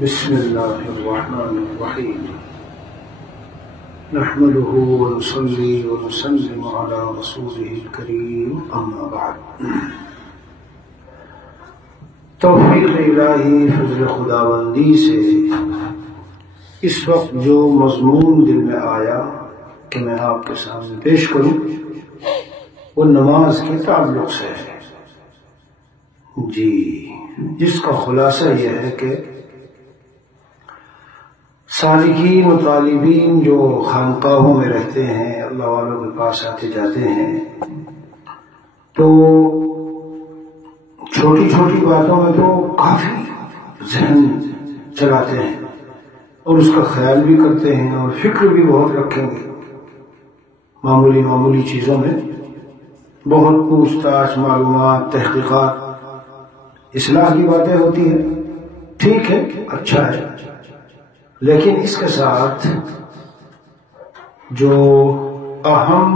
بسم الله الرحمن الرحيم نحمده ونصلي ونسلم على رسوله الكريم أما بعد توفیق الہی فضل خداوندی سے اس وقت جو مضمون دل میں آیا کہ میں آپ کے سامنے پیش کروں وہ نماز کے تعلق سے ہے جی، جس کا خلاصہ یہ ہے کہ سالکین و طالبین جو خانقاہوں میں رہتے ہیں، اللہ والوں کے پاس آتے جاتے ہیں، تو چھوٹی چھوٹی باتوں میں تو کافی ذہن چلاتے ہیں اور اس کا خیال بھی کرتے ہیں اور فکر بھی بہت رکھیں گے۔ معمولی چیزوں میں بہت پوچھ تاچھ، معلومات، تحقیقات، اصلاح کی باتیں ہوتی ہیں، ٹھیک ہے، اچھا ہے، لیکن اس کے ساتھ جو اہم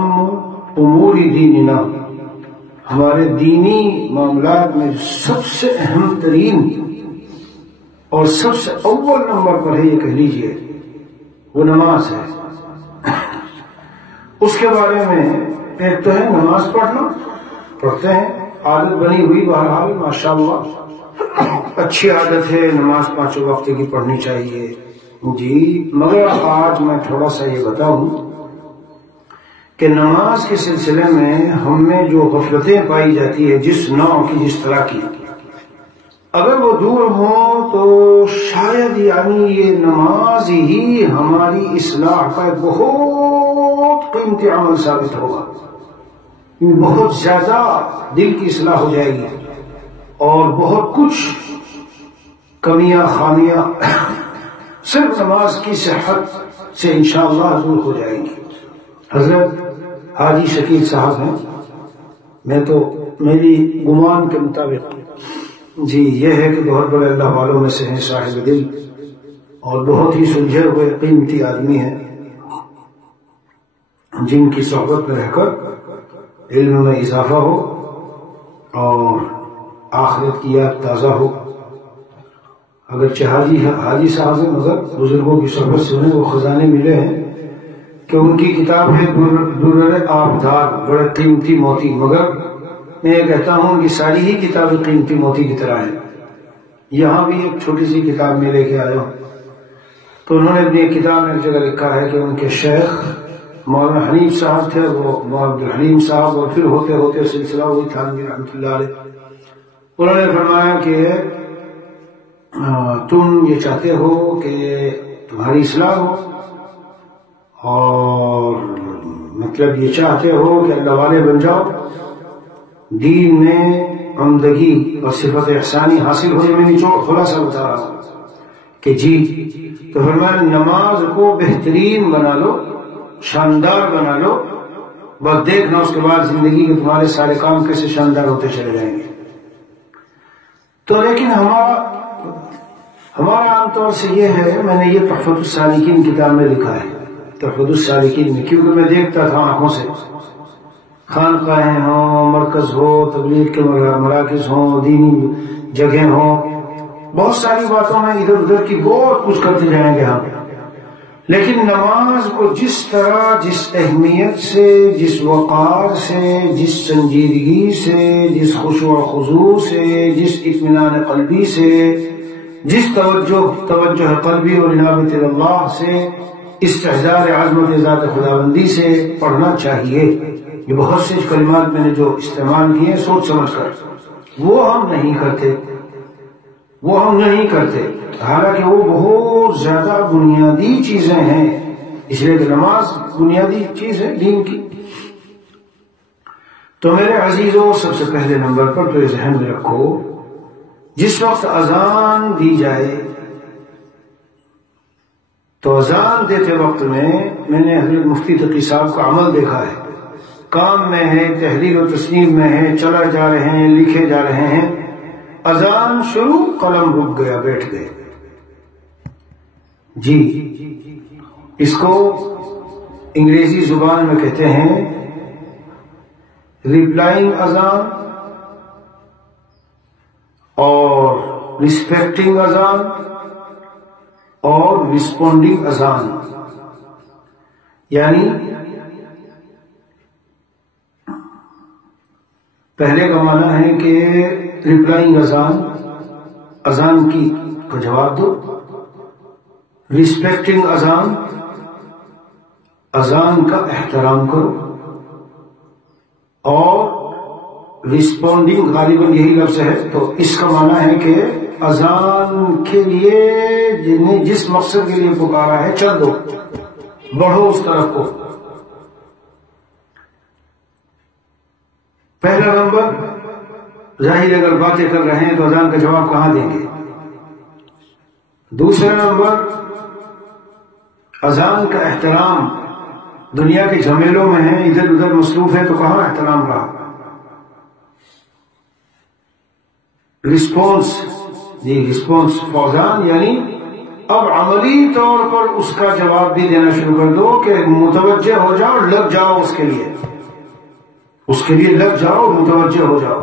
امور دیننا، ہمارے دینی معاملات میں سب سے اہم ترین اور سب سے اول نمبر پر ہے، یہ کہہ لیجئے وہ نماز ہے۔ اس کے بارے میں ایک تو ہے نماز پڑھنا، پڑھتے ہیں، عادت بنی ہوئی، بہرحال ماشاءاللہ اچھی عادت ہے، نماز 5 وقت کی پڑھنی چاہیے جی، مگر آج میں تھوڑا سا یہ بتاؤں کہ نماز کے سلسلے میں ہم میں جو غفلتیں پائی جاتی ہے، جس نوع کی، جس طرح کی، اگر وہ دور ہوں تو شاید یعنی یہ نماز ہی ہماری اصلاح کا ایک بہت قیمتی عمل ثابت ہوگا، بہت زیادہ دل کی اصلاح ہو جائے گی اور بہت کچھ کمیاں خامیاں صرف نماز کی صحت سے انشاءاللہ دور ہو جائے گی۔ حضرت حاجی شکیل صاحب ہیں، میں تو میری گمان کے مطابق جی یہ ہے کہ بہت بڑے اللہ والوں میں سے ہیں، صاحب دل اور بہت ہی سلجھے ہوئے قیمتی آدمی ہیں، جن کی صحبت میں رہ کر علم میں اضافہ ہو اور آخرت کی یاد تازہ ہو۔ اگرچہ حاجی صاحب ہیں، مگر بزرگوں کی صحبت سے انہیں وہ خزانے ملے ہیں کہ ان کی کتاب ہے درر آبدار، بڑے قیمتی موتی، مگر میں یہ کہتا ہوں کہ ساری ہی کتابیں قیمتی موتی کی طرح ہیں۔ یہاں بھی ایک چھوٹی سی کتاب میں لے کے آیا ہوں، تو انہوں نے اپنی کتاب میں ایک جگہ لکھا ہے کہ ان کے شیخ مولانا حنیف صاحب تھے، وہ مولانا عبدالحلیم صاحب، اور پھر ہوتے ہوتے سلسلہ وہی تھانوی رحمۃ اللہ علیہ، انہوں نے فرمایا کہ تم یہ چاہتے ہو کہ تمہاری اصلاح ہو اور مطلب یہ چاہتے ہو کہ اللہ والے بن جاؤ، دین میں عمدگی اور صفت احسانی حاصل ہو، میں نچوڑ خلاصہ بتا رہا ہوں کہ جی، تو فرمایا نماز کو بہترین بنا لو، شاندار بنا لو، بس دیکھنا اس کے بعد زندگی کے تمہارے سارے کام کیسے شاندار ہوتے چلے جائیں گے۔ تو لیکن ہمارا عام طور سے یہ ہے، میں نے یہ تحفۃ السالکین کتاب میں لکھا ہے، تحفۃ السالکین میں، کیونکہ میں دیکھتا تھا آنکھوں سے، خانقاہیں ہوں، مرکز ہو، تبلیغ کے مراکز ہوں، دینی جگہ ہوں، بہت ساری باتوں میں ادھر ادھر کی بہت کچھ کرتے جائیں گے ہم، لیکن نماز کو جس طرح، جس اہمیت سے، جس وقار سے، جس سنجیدگی سے، جس خشوع و خضوع سے، جس اطمینان قلبی سے، جس توجہ قلبی اور انابت اللہ سے، استحضار عظمت ذات خداوندی سے پڑھنا چاہیے۔ یہ بہت سے کلمات میں نے جو استعمال کیے سوچ سمجھ کر، وہ ہم نہیں کرتے، حالانکہ وہ بہت زیادہ بنیادی چیزیں ہیں، اس لیے کہ نماز بنیادی چیز ہے دین کی۔ تو میرے عزیزوں، سب سے پہلے نمبر پر تو یہ ذہن میں رکھو، جس وقت اذان دی جائے تو اذان دیتے وقت میں نے حضرت مفتی تقی صاحب کا عمل دیکھا ہے، کام میں ہے، تحریر و تصنیف میں ہے، چلا جا رہے ہیں، لکھے جا رہے ہیں، اذان شروع، قلم رک گیا، بیٹھ گئے جی۔ اس کو انگریزی زبان میں کہتے ہیں ریپلائنگ اذان اور رسپیکٹنگ اذان اور رسپونڈنگ اذان، یعنی پہلے کا معنی ہے کہ ریپلائنگ اذان، اذان کی کا جواب دو، ریسپیکٹنگ اذان، اذان کا احترام کرو، اور رسپونڈنگ غالباً یہی لفظ ہے، تو اس کا معنی ہے کہ اذان کے لیے جنہیں جس مقصد کے لیے پکارا ہے چل دو، بڑھو اس طرف کو۔ پہلا نمبر، ظاہر اگر باتیں کر رہے ہیں تو اذان کا جواب کہاں دیں گے؟ دوسرا نمبر، اذان کا احترام، دنیا کے جھمیلوں میں ہیں، ادھر ادھر مصروف ہے، تو کہاں احترام رہا؟ رسپانس، رسپانس فوزان، یعنی اب عملی طور پر اس کا جواب بھی دینا شروع کر دو کہ متوجہ ہو جاؤ، لگ جاؤ اس کے لیے لگ جاؤ، متوجہ ہو جاؤ۔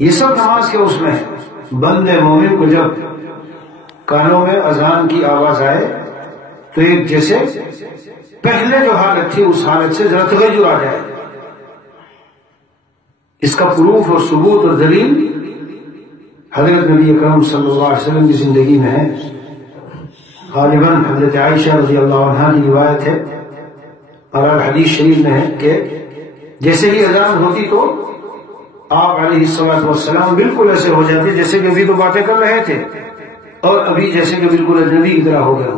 یہ سب نماز کے اس میں ہے۔ بندے مومن کو جب کانوں میں اذان کی آواز آئے تو ایک جیسے پہلے جو حالت تھی اس حالت سے ذرا تغیر آ جائے۔ اس کا پروف اور ثبوت اور دلیل حضرت نبی اکرم صلی اللہ علیہ وسلم کی زندگی میں ہے۔ غالباً حضرت عائشہ رضی اللہ عنہا کی روایت ہے اور حدیث شریف میں ہے کہ جیسے ہی اذان ہوتی تو آپ علیہ الصلوۃ والسلام بالکل ایسے ہو جاتے جیسے کہ ابھی تو باتیں کر رہے تھے اور ابھی جیسے کہ بالکل اجنبی کی طرح ہو گئے،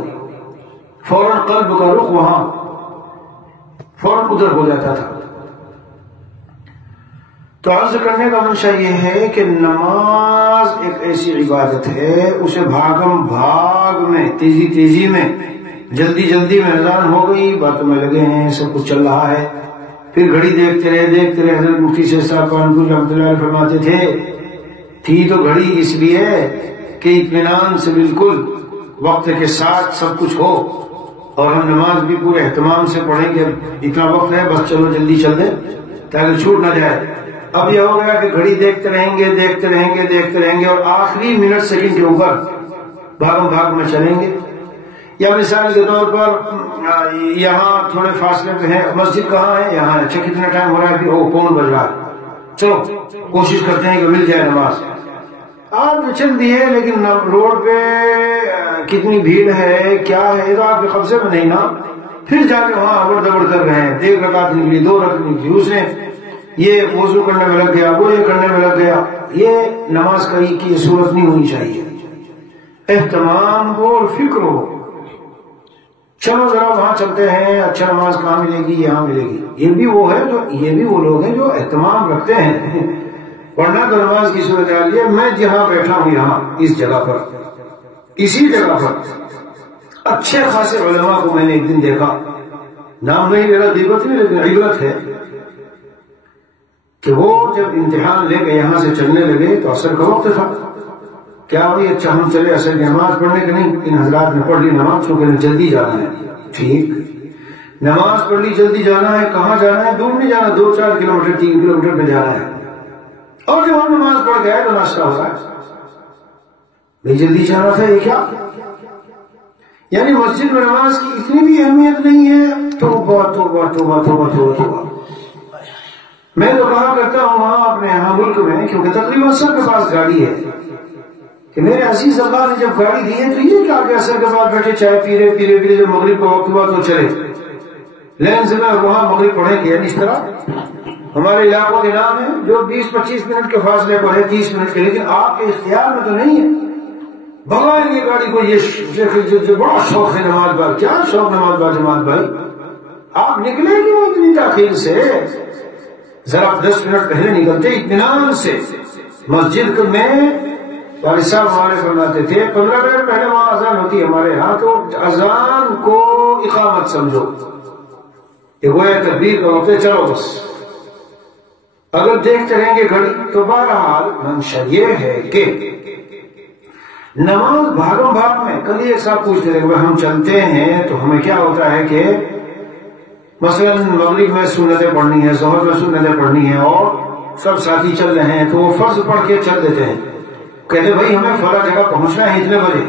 فوراً قلب کا رخ وہاں فوراً ادھر ہو جاتا تھا۔ تو عرض کرنے کا منشا یہ ہے کہ نماز ایک ایسی عبادت ہے، اسے بھاگم بھاگ میں، تیزی تیزی میں، جلدی جلدی میں اذان ہو گئی، باتوں میں لگے ہیں، سب کچھ چل رہا ہے، پھر گھڑی دیکھتے رہے۔ حضرت مفتی شیخ صاحب کانپور رحمۃ اللہ علیہ فرماتے تھی تو گھڑی اس لیے کہ اطمینان سے بالکل وقت کے ساتھ سب کچھ ہو اور ہم نماز بھی پورے اہتمام سے پڑھیں کہ اتنا وقت ہے، بس چلو جلدی چل دیں تاکہ چھوٹ نہ جائے۔ اب یہ ہو گیا کہ گھڑی دیکھتے رہیں گے اور آخری منٹ سیکنڈ کے اوپر بھاگم بھاگ میں چلیں گے۔ یا مثال کے طور پر یہاں تھوڑے فاصلے پہ ہے، مسجد کہاں ہے؟ یہاں ہے، اچھا کتنا ٹائم ہو رہا ہے؟ او پون بج رہا ہے، چلو کوشش کرتے ہیں کہ مل جائے نماز۔ آپ چل دیے لیکن روڈ پہ کتنی بھیڑ ہے، کیا ہے، تو آپ کے قبضے میں نہیں نا، پھر جا کے وہاں ابڑ دبڑ کر رہے ہیں، 1 رکعت نکلی، 2 رکعت نکلی، اس نے یہ وضو کرنے میں لگ گیا، وہ یہ کرنے میں لگ گیا۔ یہ نماز کی صورت نہیں ہونی چاہیے۔ اہتمام ہو اور فکر ہو، چلو ذرا وہاں چلتے ہیں، اچھا نماز کہاں ملے گی؟ یہاں ملے گی۔ یہ بھی وہ لوگ ہیں جو اہتمام رکھتے ہیں، ورنہ تو نماز کی صورت حال یہ، میں جہاں بیٹھا ہوں یہاں اس جگہ پر، اسی جگہ پر اچھے خاصے علماء کو میں نے ایک دن دیکھا، نام نہیں میرا غیبت نہیں لیکن عبرت ہے کہ وہ جب امتحان لے کے یہاں سے چلنے لگے تو عصر کا وقت تھا، کیا بھائی اچھا ہم چلے عصر کی نماز پڑھنے کے؟ نہیں، ان حضرات نے پڑھ لی نماز، چونکہ جلدی جانا ہے۔ ٹھیک، نماز پڑھ لی، جلدی جانا ہے، کہاں جانا ہے؟ دور نہیں جانا، 2-4 کلومیٹر 3 کلومیٹر پہ جانا ہے، اور جب ہم نماز پڑھ گئے تو ناشتہ ہو رہا ہے، بھائی جلدی جانا تھا، یہ کیا؟ یعنی مسجد میں نماز کی اتنی بھی اہمیت نہیں ہے۔ توبہ توبہ توبہ توبہ توبہ توبہ۔ میں تو کہا کرتا ہوں وہاں اپنے یہاں ملک میں، کیونکہ تقریباً سب کے پاس گاڑی ہے، کہ میرے عزیز اللہ نے جب گاڑی دی ہے تو یہ کیا کہ اثر کے بعد بیٹھے چائے پیرے جب مغرب کا وقت ہوا تو چلے لین سے میں وہاں مغرب پڑھیں گے۔ اس طرح ہمارے علاقوں کے نام ہیں جو 20-25 منٹ کے فاصلے پر ہے، 30 منٹ کے، لیکن آپ کے اختیار میں تو نہیں ہے، بھگائیں گے گاڑی کو۔ یہ بڑا شوق ہے نماز بھائی، کیا شوق نماز بھائی؟ جماعت بھائی آپ نکلے کیوں اتنی تاخیر سے؟ ذرا 10 منٹ پہلے نکلتے اطمینان سے۔ مسجد میں والد صاحب ہمارے فرماتے تھے 15 منٹ پہلے وہاں اذان ہوتی ہے ہمارے ہاں، تو اذان کو اقامت سمجھو، یہ گویا تکبیر کا وقت ہے، چلو بس۔ اگر دیکھتے رہیں گے گھڑی تو بہرحال منشا یہ ہے کہ نماز بھاگم بھاگ میں۔ کل ایک صاحب پوچھتے رہے ہم چلتے ہیں تو ہمیں کیا ہوتا ہے کہ مثلا مغرب میں سنتیں پڑھنی ہے، ظہر میں سنتیں پڑھنی ہے، اور سب ساتھی چل رہے ہیں تو وہ فرض پڑھ کے چل دیتے ہیں، کہتے بھائی ہمیں فلاں جگہ پہنچنا ہے اتنے بجے،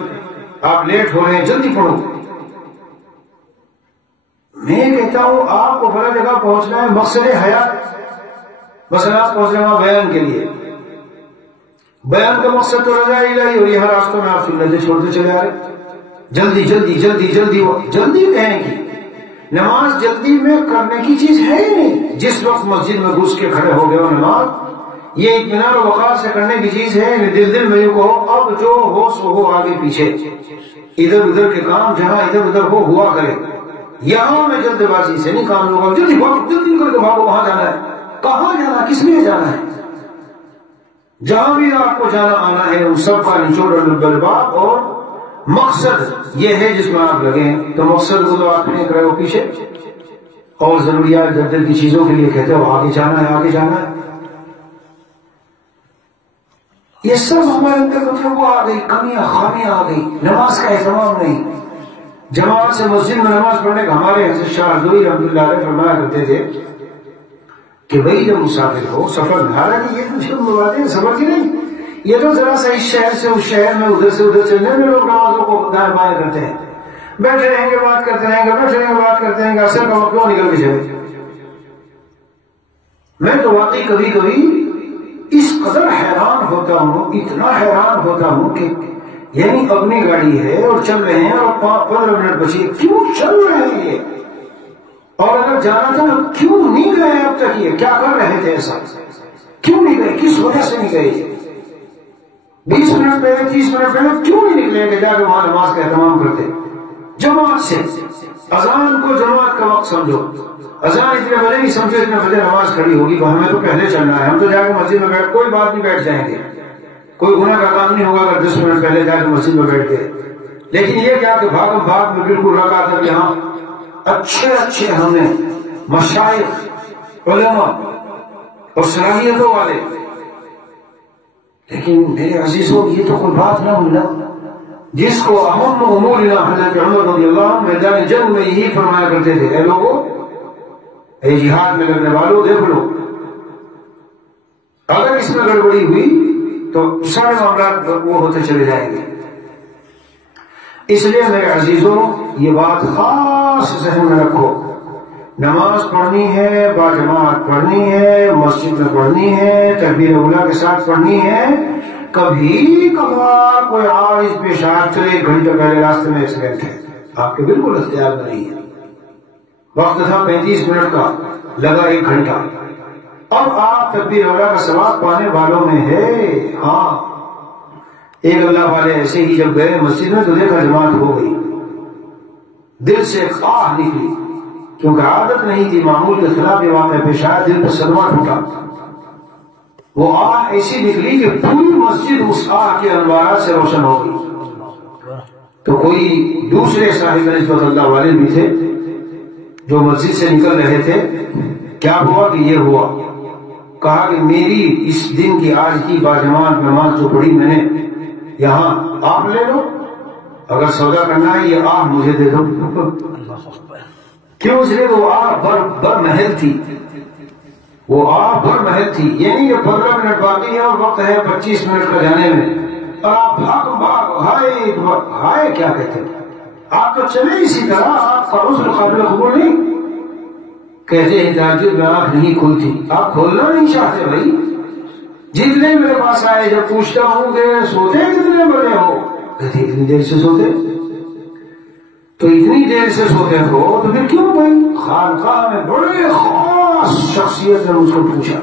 آپ لیٹ ہو رہے ہیں، جلدی پڑھو۔ میں کہتا ہوں آپ کو فلاں جگہ پہنچنا ہے، مقصد حیات، مثلا آپ پہنچ رہے ہیں وہاں بیان کے لیے، بیان کا مقصد تو رضا الہی، اور یہاں راستوں میں آپ سنتیں چھوڑتے چلے آ رہے، جلدی جلدی جلدی جلدی جلدی کہیں گی۔ نماز جلدی میں کرنے کی چیز ہے ہی نہیں۔ جس وقت مسجد میں گھس کے کھڑے ہو گئے ہو نماز، یہ اطمینان و وقار سے کرنے کی چیز ہے۔ دل میں یوں کہو اب جو ہو سو ہو، آگے پیچھے ادھر ادھر کے کام جہاں ادھر ادھر ہو ہوا کرے، یہاں میں جلد بازی سے نہیں کام لوں گا، جلدی بھاگو، جلدی کر کے بھاگو، وہاں جانا ہے، کہاں جانا، کس لیے جانا ہے؟ جہاں بھی آپ کو جانا آنا ہے ان سب کا نچوڑ الباب اور مقصد یہ ہے جس میں آپ لگیں۔ تو مقصد کو تو آپ نہیں کرے ہو پیچھے، اور ضروریات جدل کی چیزوں کے لیے کہتے ہو آگے جانا ہے، آگے جانا ہے۔ یہ سب ہمارے اندر مطلب وہ آ گئی، کمیاں خامیاں آ گئی، نماز کا اہتمام نہیں۔ جماعت سے مسجد میں نماز پڑھنے کا ہمارے حضرت شاہ ہردوئی رحمۃ اللہ علیہ فرمایا کرتے تھے کہ بھائی جب مسافر ہو سفر میں، حالانکہ یہ تو شروع باتیں سفر کی نہیں، یہ تو ذرا سا اس شہر سے اس شہر میں ادھر سے ادھر چلنے میں لوگ نمازوں کو دائیں بائیں کرتے ہیں، بیٹھے رہیں گے بات کرتے رہیں گے، بیٹھے رہیں گے بات کرتے رہیں گے، اثر کا وقت نکل کے چلے۔ میں تو واقعی کبھی کبھی اس قدر حیران ہوتا ہوں، اتنا حیران ہوتا ہوں کہ یعنی اپنی گاڑی ہے اور چل رہے ہیں اور 15 منٹ بچے، کیوں چل رہے ہیں یہ؟ اور اگر جانا تھا کیوں نہیں گئے اب تک؟ یہ کیا کر رہے تھے؟ ایسا کیوں نہیں گئے؟ کس وجہ سے نہیں گئے؟ 20 منٹ پہلے 30 منٹ پہلے کیوں نہیں نکلے کہ جا کے وہاں نماز کا اہتمام کرتے؟ جماعت سے اذان کو جماعت کا وقت سمجھو، اذان اتنے بجے نہیں سمجھو اتنے بجے نماز کھڑی ہوگی، تو ہمیں تو پہلے چلنا ہے، ہم تو جا کے مسجد میں بیٹھ، کوئی بات نہیں، بیٹھ جائیں گے، کوئی گناہ کا کام نہیں ہوگا اگر 10 منٹ پہلے جا کے مسجد میں بیٹھ گئے۔ لیکن یہ کیا کہ بھاگ میں بالکل رکھا تھا، یہاں اچھے ہم نے مشائخ علماء اور صلاحیتوں والے، لیکن میرے عزیزوں یہ تو کوئی بات نہ ہوئی نا۔ جس کو اہم امورنا حضرت عمر رضی اللہ عنہ میدان جنگ میں یہی فرمایا کرتے تھے، اے لوگوں، اے جہاد میں لڑنے والوں، دیکھ لو اگر اس میں گڑبڑی ہوئی تو سارے معاملات وہ ہوتے چلے جائیں گے۔ اس لیے میرے عزیزوں یہ بات خاص ذہن میں رکھو، نماز پڑھنی ہے، باجماعت پڑھنی ہے، مسجد میں پڑھنی ہے، تکبیر اولیٰ کے ساتھ پڑھنی ہے۔ کبھی کبھار کوئی عارض پیش آ تو 1 گھنٹے پہلے راستے میں ایکسیڈنٹ ہے، آپ کے بالکل اختیار میں نہیں ہے، وقت تھا 35 منٹ کا، لگا 1 گھنٹہ، اب آپ تکبیر اولیٰ کا ثواب پانے والوں میں ہے۔ ہاں، ایک اللہ والے ایسے ہی جب گئے مسجد میں تو دیکھا جماعت ہو گئی، دل سے ایک آہ نکلی، کیونکہ عادت نہیں تھی، معمول کے خلاف یہ واقعہ پیش آیا، دل پہ صدمہ ٹوٹا، وہ آہ ایسی نکلی کہ پوری مسجد اس آہ کے انوارات سے روشن ہو گئی۔ تو کوئی دوسرے صاحب نسبت اللہ والے بھی تھے جو مسجد سے نکل رہے تھے، کیا ہوا کہ یہ ہوا، کہا کہ میری اس دن کی آج کی باجماعت نماز جو پڑھی میں نے یہاں، آپ لے لو، اگر سودا کرنا ہے یہ آہ مجھے دے دو۔ کیوں؟ اس لیے وہ آہ بر محل تھی، وہ آہ بر محل تھی، یعنی کہ 15 منٹ باقی ہے اور وقت ہے 25 منٹ کا جانے میں، اور آپ بھاگ ہائے کیا کہتے ہیں، آپ تو چلے اسی طرح، آپ کا عذر قابل قبول نہیں۔ کہتے ہیں تہجد میں آنکھ نہیں کھلتی، آپ کھولنا نہیں چاہتے بھائی، جتنے میرے پاس آئے جب پوچھتا ہوں کہ سوتے کتنے بجے ہو، کہتے اتنی دیر سے سوتے، تو اتنی دیر سے سوتے ہو تو پھر کیوں بھائی؟ خانقاہ میں بڑے خاص شخصیت نے مجھ کو پوچھا،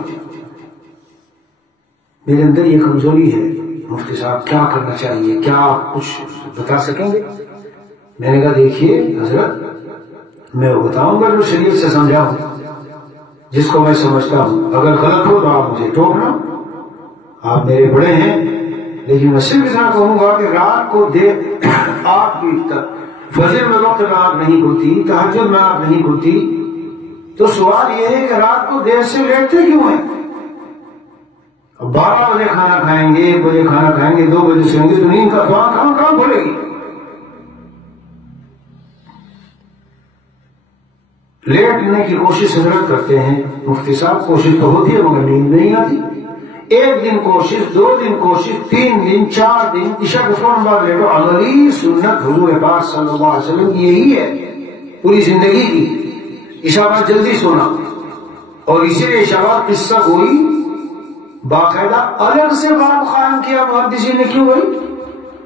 میرے اندر یہ کمزوری ہے، مفتی صاحب کیا کرنا چاہیے، کیا آپ کچھ بتا سکیں گے؟ میں نے کہا دیکھیے حضرت، میں بتاؤں گا جو شریعت سے سمجھا ہوں، جس کو میں سمجھتا ہوں، اگر غلط ہو تو آپ مجھے ٹوکنا، آپ میرے بڑے ہیں، لیکن میں صرف اتنا کہوں گا کہ رات کو آپ کی فجر میں وقت میں آنکھ نہیں کھلتی، تہجد میں آنکھ نہیں کھلتی، تو سوال یہ ہے کہ رات کو دیر سے لیٹتے کیوں ہیں؟ 12 بجے کھانا کھائیں گے، 1 بجے کھانا کھائیں گے، 2 بجے سوئیں گے، تو نیند کا کہاں کھلے گی؟ لیٹنے کی کوشش حضرت کرتے ہیں، مفتی صاحب کوشش تو ہوتی ہے مگر نیند نہیں آتی، ایک دن کوشش، 2 دن کوشش، 3 دن، 4 دن، عشاء کے فوراً بعد لیٹو۔ عملی سنت حضور پاک صلی اللہ علیہ وسلم کی یہی ہے پوری زندگی کی، عشاء بعد جلدی سونا۔ اور اسی لیے عشاء بعد قصہ گوئی باقاعدہ الگ سے باب قائم کیا محدثین نے۔ کیوں بھائی؟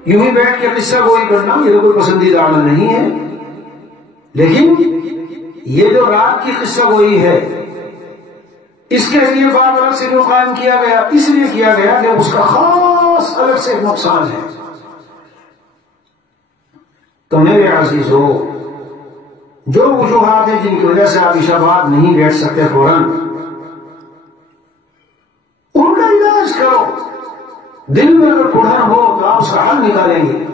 یوں ہی بیٹھ کے قصہ گوئی کرنا یہ تو کوئی پسندیدہ عمل نہیں ہے، لیکن یہ جو رات کی قصہ گوئی ہے اس کے لیے باب الگ سے کیوں قائم کیا گیا؟ اس لیے کیا گیا کہ اس کا خاص الگ سے نقصان ہے۔ تو میرے عزیزو، جو وجوہات ہیں جن کی وجہ سے آپ عشاء بعد نہیں بیٹھ سکتے فوراً، ان کا علاج کرو۔ دل میں اگر کڑھن ہو تو آپ اس کا حل نکالیں گے۔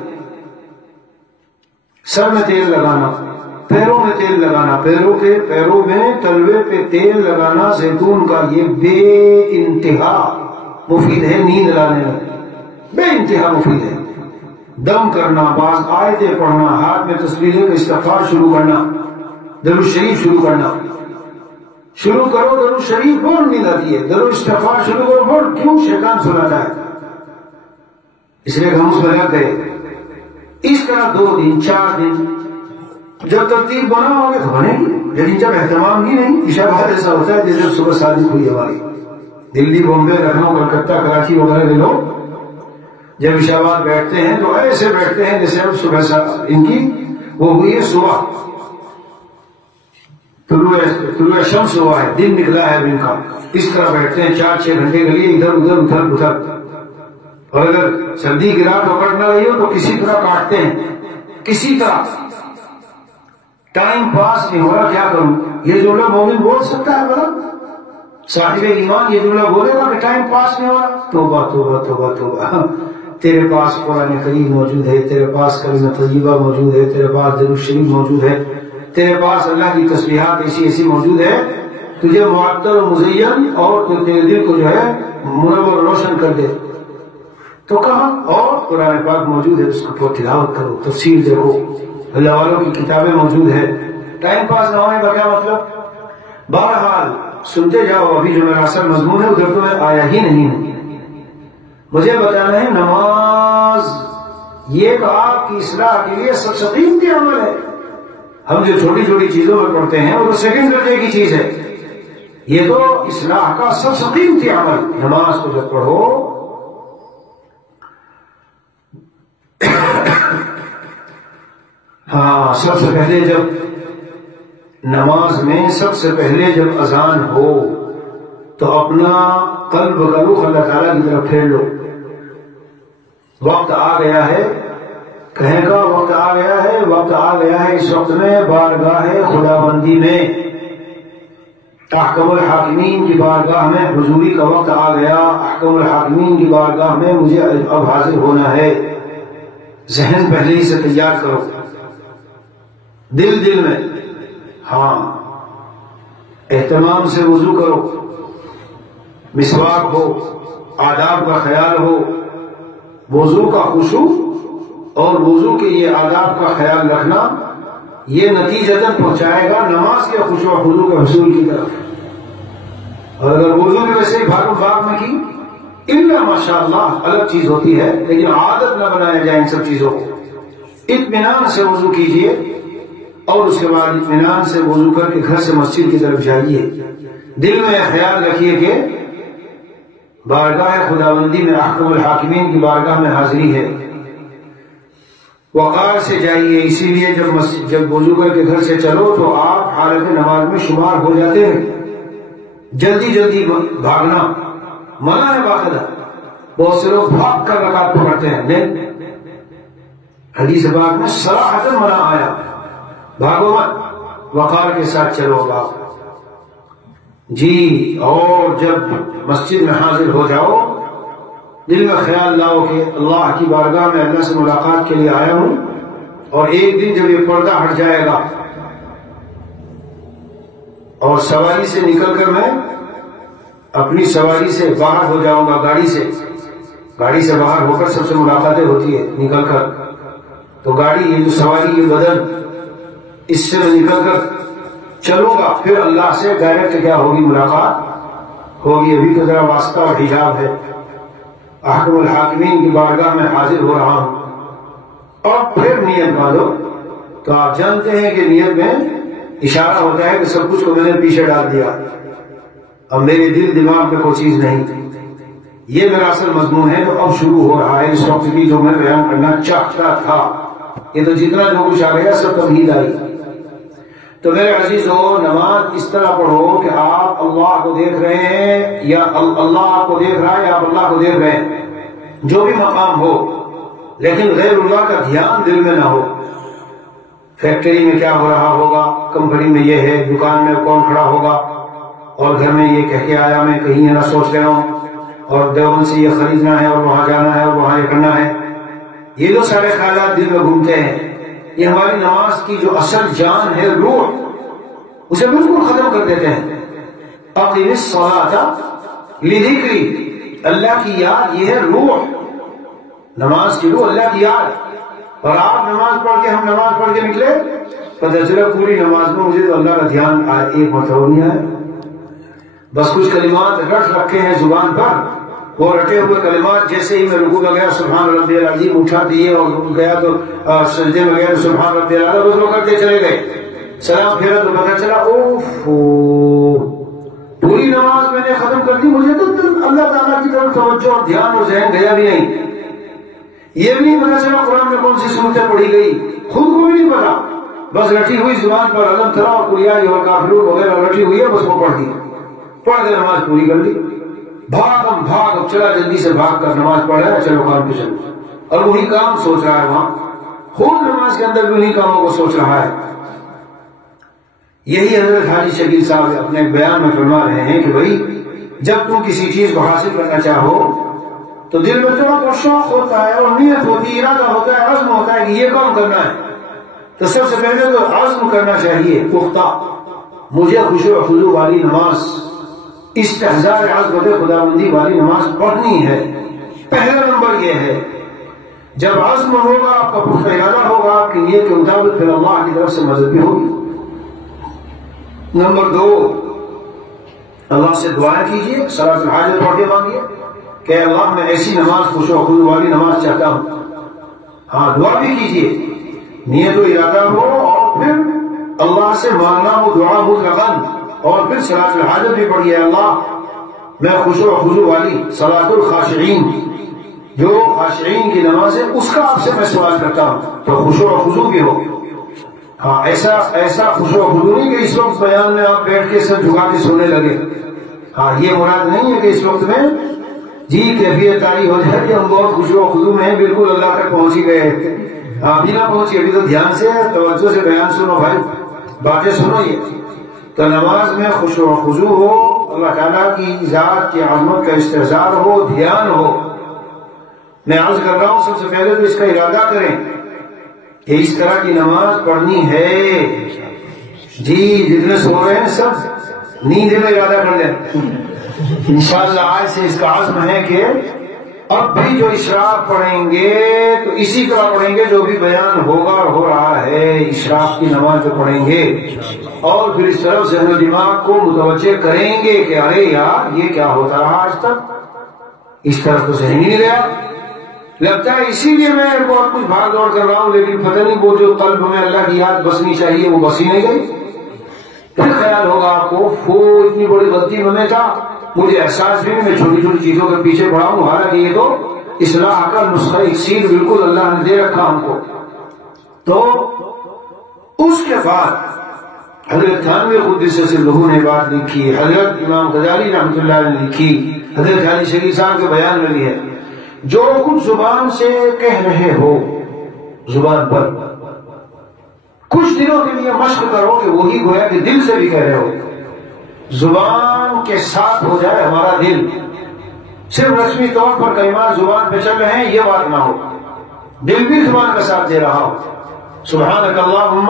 سر میں تیل لگانا، پیروں میں تیل لگانا، پیروں میں تلوے پہ تیل لگانا زیتون کا، یہ بے انتہا مفید ہے نیند لانے میں، بے انتہا مفید ہے۔ دم کرنا، بعض آیتیں پڑھنا، ہاتھ میں تصویریں کا استغفار شروع کرنا، درود شریف شروع کرنا، شروع کرو درود شریف، فوراً نیند آتی ہے۔ درود استغفار شروع کرو فوراً، کیوں؟ شیطان سلاتا ہے، اس لیے ہم اس میں لگ گئے۔ اس طرح 2 دن 4 دن جب ترتیب بنا ہوگے تو بنے گی، لیکن جب اہتمام ہی نہیں، عشاء بعد ایسا ہوتا ہے جیسے صبح شادی ہوئی ہماری دلی، بامبے، لکھنؤ، کلکتہ، کراچی وغیرہ لے لو، جب عشاء بعد بیٹھتے ہیں تو ایسے بیٹھتے ہیں جیسے اب صبح ان کی وہ ہوئی ہے صبح، طلوع شمس ہوا ہے، دن نکلا ہے دن کا، اس طرح بیٹھتے ہیں 4-6 گھنٹے کے لیے ادھر ادھر ادھر ادھر، اور اگر سردی کی رات پکڑ نہ رہی ہو تو کسی طرح کاٹتے ہیں، کسی طرح۔ ٹائم پاس نہیں ہو رہا، کیا کروں؟ یہ جملہ مومن بول سکتا ہے؟ بڑا صاحب ایمان یہ جملہ بولے گا کہ ٹائم پاس نہیں ہو رہا؟ توبہ توبہ توبہ توبہ، تیرے پاس قرآن کریم موجود ہے، تیرے پاس کلمہ طیبہ موجود ہے، تیرے پاس درود شریف موجود ہے، تیرے پاس اللہ کی تسبیحات ایسی ایسی موجود ہے، تجھے معطر و مزین اور تو تیرے دل کو جو ہے منور روشن کر دے، تو کہاں؟ اور قرآن پاک موجود ہے، اس کو تلاوت کرو، تفسیر دیکھو، اللہ والوں کی کتابیں موجود ہے۔ ٹائم پاس نہ ہونے کا کیا مطلب؟ بہرحال سنتے جاؤ، ابھی جو میرا اصل مضمون ہے ادھر تو میں آیا ہی نہیں ہوں۔ مجھے بتانا ہے نماز یہ تو آپ کی اصلاح کے لیے سب سے قیمتی عمل ہے۔ ہم جو چھوٹی چھوٹی چیزوں میں پڑھتے ہیں وہ تو سیکنڈ درجے کی چیز ہے، یہ تو اصلاح کا سب سے قیمتی عمل۔ نماز کو جب پڑھو ہاں، سب سے پہلے جب نماز میں سب سے پہلے جب اذان ہو تو اپنا قلب کا رخ اللہ تعالیٰ کی طرف پھیر لو۔ وقت آ گیا ہے، کہنے کا وقت آ گیا ہے، وقت آ گیا ہے اس وقت میں بارگاہ خدا بندی میں، احکم الحاکمین کی بارگاہ میں حضوری کا وقت آ گیا۔ احکم الحاکمین کی بارگاہ میں مجھے اب حاضر ہونا ہے۔ ذہن پہلے ہی سے تیار کرو، دل میں، ہاں، اہتمام سے وضو کرو، مسواک ہو، آداب کا خیال ہو، وضو کا خشوع اور وضو کے یہ آداب کا خیال رکھنا، یہ نتیجتاً پہنچائے گا نماز کے خشوع و خضوع کے حصول کی طرف۔ اور اگر وضو میں ویسے بھاگ بھاگ میں کی الا ماشاءاللہ الگ چیز ہوتی ہے، لیکن عادت نہ بنایا جائے ان سب چیزوں کو۔ اطمینان سے وضو کیجئے اور اس کے بعد اطمینان سے وضو کر کے گھر سے مسجد کی طرف جائیے۔ دل میں خیال رکھیے کہ بارگاہ خداوندی میں، احکم الحاکمین کی بارگاہ میں حاضری ہے۔ وقار سے جائیے، اسی لیے جب وضو کر کے گھر سے چلو تو آپ حالت نماز میں شمار ہو جاتے ہیں۔ جلدی جلدی بھاگنا منع ہے باقاعدہ، بہت سے لوگ بھاگ کر رکعت پکڑتے ہیں، نہیں، حدیث پاک میں صراحتاً منع آیا، بھاگو مت، وقار کے ساتھ چلو باپ جی۔ اور جب مسجد میں حاضر ہو جاؤ، دل میں خیال لاؤ کہ اللہ کی بارگاہ میں اللہ سے ملاقات کے لیے آیا ہوں، اور ایک دن جب یہ پردہ ہٹ جائے گا اور سواری سے نکل کر میں اپنی سواری سے باہر ہو جاؤں گا، گاڑی سے باہر ہو کر سب سے ملاقاتیں ہوتی ہے نکل کر، تو گاڑی یہ جو سواری، یہ بدن، اس سے میں نکل کر چلوں گا، پھر اللہ سے ڈائریکٹ کیا ہوگی ملاقات، ہوگی، ابھی تو ذرا واسطہ اور حجاب ہے، احکم الحاکمین کی بارگاہ میں حاضر ہو رہا ہوں، اور پھر نیت باندھو۔ تو آپ جانتے ہیں کہ نیت میں اشارہ ہوتا ہے کہ سب کچھ کو میں نے پیچھے ڈال دیا، اب میرے دل دماغ میں کوئی چیز نہیں، یہ میرا اصل مضمون ہے۔ تو اب شروع ہو رہا ہے اس وقت کی جو میں بیان کرنا چاہتا تھا۔ یہ تو جتنا جو کچھ آ گیا سب تمہید آئی۔ تو میرے عزیزو، نماز اس طرح پڑھو کہ آپ اللہ کو دیکھ رہے ہیں یا اللہ آپ کو دیکھ رہا ہے یا آپ اللہ کو دیکھ رہے ہیں، جو بھی مقام ہو، لیکن غیر اللہ کا دھیان دل میں نہ ہو۔ فیکٹری میں کیا ہو رہا ہوگا، کمپنی میں یہ ہے، دکان میں کون کھڑا ہوگا، اور گھر میں یہ کہہ کے آیا میں کہیں یہ نہ سوچ رہا ہوں، اور دیوبند سے یہ خریدنا ہے اور وہاں جانا ہے اور وہاں یہ کرنا ہے، یہ جو سارے خیالات دل میں گھومتے ہیں، یہ ہماری نماز کی جو اصل جان ہے، روح، اسے بالکل ختم کر دیتے ہیں۔ اقیم الصلاۃ لذکری، اللہ کی یاد یہ ہے روح، نماز کی روح اللہ کی یاد۔ اور آپ نماز پڑھ کے، ہم نماز پڑھ کے نکلے، پتہ چلا پوری نماز میں مجھے تو اللہ کا دھیان ایک مرتبہ نہیں آیا، بس کچھ کلمات رٹ رکھے ہیں زبان پر، وہ رٹے ہوئے کلمات جیسے ہی میں رکوع میں گیا سبحان ربی العظیم اٹھا دیے، اور گیا تو سجدے میں گیا تو سبحان ربی العظیم، بس وہ کرتے چلے گئے، سلام پھیرا تو پتہ چلا اوفو پوری نماز میں نے ختم کر دی، مجھے تو اللہ تعالیٰ کی طرف توجہ اور دھیان اور ذہن گیا بھی نہیں، یہ بھی نہیں پتا چلا قرآن میں کون سی صورتیں پڑھی گئی، خود کو بھی نہیں پتا، بس رٹی ہوئی زبان پر علم تھرا اور قل یا ایھا الکافرون وغیرہ رٹی ہوئی ہے، بس وہ پڑھ دی، پڑھ کے نماز پوری کر لی۔ بھاگ اب چلا جلدی سے بھاگ کر نماز پڑھ رہا ہے، چلو کام پہ چلو، اور وہی کام سوچ رہا ہے، وہاں خود نماز کے اندر بھی انہیں کاموں کو سوچ رہا ہے۔ یہی حضرت حاجی شکیل صاحب اپنے بیان میں فرما رہے ہیں کہ بھائی جب تم کسی چیز کو حاصل کرنا چاہو تو دل میں تمہیں شوق ہوتا ہے اور نیت ہوتی ہے، ارادہ ہوتا ہے، عزم ہوتا ہے کہ یہ کام کرنا ہے، تو سب سے پہلے تو عزم کرنا چاہیے پختہ، مجھے خشوع و خضوع والی نماز، استحضار عظمت خداوندی والی نماز پڑھنی ہے۔ پہلا نمبر یہ ہے، جب عزم ہوگا، آپ کا پختہ ارادہ ہوگا، آپ کی نیت کے مطابق پھر اللہ کی طرف سے مدد بھی ہوگی۔ نمبر 2، اللہ سے دعائیں کیجیے، صلاۃ الحاجت پڑھ کے مانگیے کہ اللہ میں ایسی نماز خشوع و خضوع والی نماز چاہتا ہوں۔ ہاں دعا بھی کیجیے، نیت و ارادہ ہو، اور پھر اللہ سے مانگنا ہو دعا مطلقاً، اور پھر صلاۃ الحاجت بھی پڑھیے، اللہ میں خشوع و خضوع والی صلاۃ الخاشعین، جو خاشعین کی نماز ہے اس کا آپ سے میں سوال کرتا ہوں، تو خشوع و خضوع بھی ہو۔ ہاں ایسا خشوع و خضوع نہیں کہ اس وقت بیان میں آپ بیٹھ کے سر جھکا کے سننے لگے، ہاں یہ مراد نہیں ہے کہ اس وقت میں جی کیفیت تاری ہو جائے کہ ہم بہت خشوع و خضوع میں ہیں، بالکل اللہ تک پہنچ ہی گئے، ابھی نہ پہنچی، ابھی تو دھیان سے توجہ سے بیان سنو بھائی، باتیں سنو۔ یہ تو نماز میں خشوع و خضوع ہو، اللہ تعالیٰ کی ذات کی عظمت کا استحضار ہو، دھیان ہو۔ میں عرض کر رہا ہوں سب سے پہلے تو اس کا ارادہ کریں کہ اس طرح کی نماز پڑھنی ہے۔ جی جتنے سو رہے ہیں سب نیند میں ارادہ کر لیں، انشاءاللہ آج سے اس کا عزم ہے کہ اب بھی جو اشراق پڑھیں گے تو اسی طرح پڑھیں گے جو بھی بیان ہوگا اور ہو رہا ہے، اشراق کی نماز جو پڑھیں گے، اور پھر اس طرف ذہن و دماغ کو متوجہ کریں گے کہ ارے یار یہ کیا ہوتا رہا آج تک، اس طرف تو ذہن ہی نہیں گیا، لگتا ہے اسی لیے میں بہت کچھ بھاگ دوڑ کر رہا ہوں، لیکن پتہ نہیں وہ جو قلب میں اللہ کی یاد بسنی چاہیے وہ بس ہی نہیں گئی۔ پھر خیال ہوگا آپ کو اتنی بڑی غلطی میں تھا، مجھے احساس بھی میں چھوٹی چھوٹی چیزوں کے پیچھے پڑا ہوں، حالانکہ یہ تو اصلاح کا نسخہ اکسیر بالکل اللہ نے دے رکھا ہم کو۔ تو اس کے بعد حضرت تھانوی قدس سرہ نے بات لکھی، حضرت امام غزالی رحمۃ اللہ نے لکھی، حضرت حاجی شکیل صاحب کے بیان میں بھی ہے، جو کچھ زبان سے کہہ رہے ہو زبان پر، کچھ دنوں کے لیے مشق کرو کہ وہی گویا کہ دل سے بھی کہہ رہے ہو، زبان کے ساتھ ہو جائے ہمارا دل، صرف رسمی طور پر کلمات زبان پہ چل رہے ہیں یہ بات نہ ہو، دل بھی زبان کا ساتھ دے رہا ہو۔ سبحانک اللہم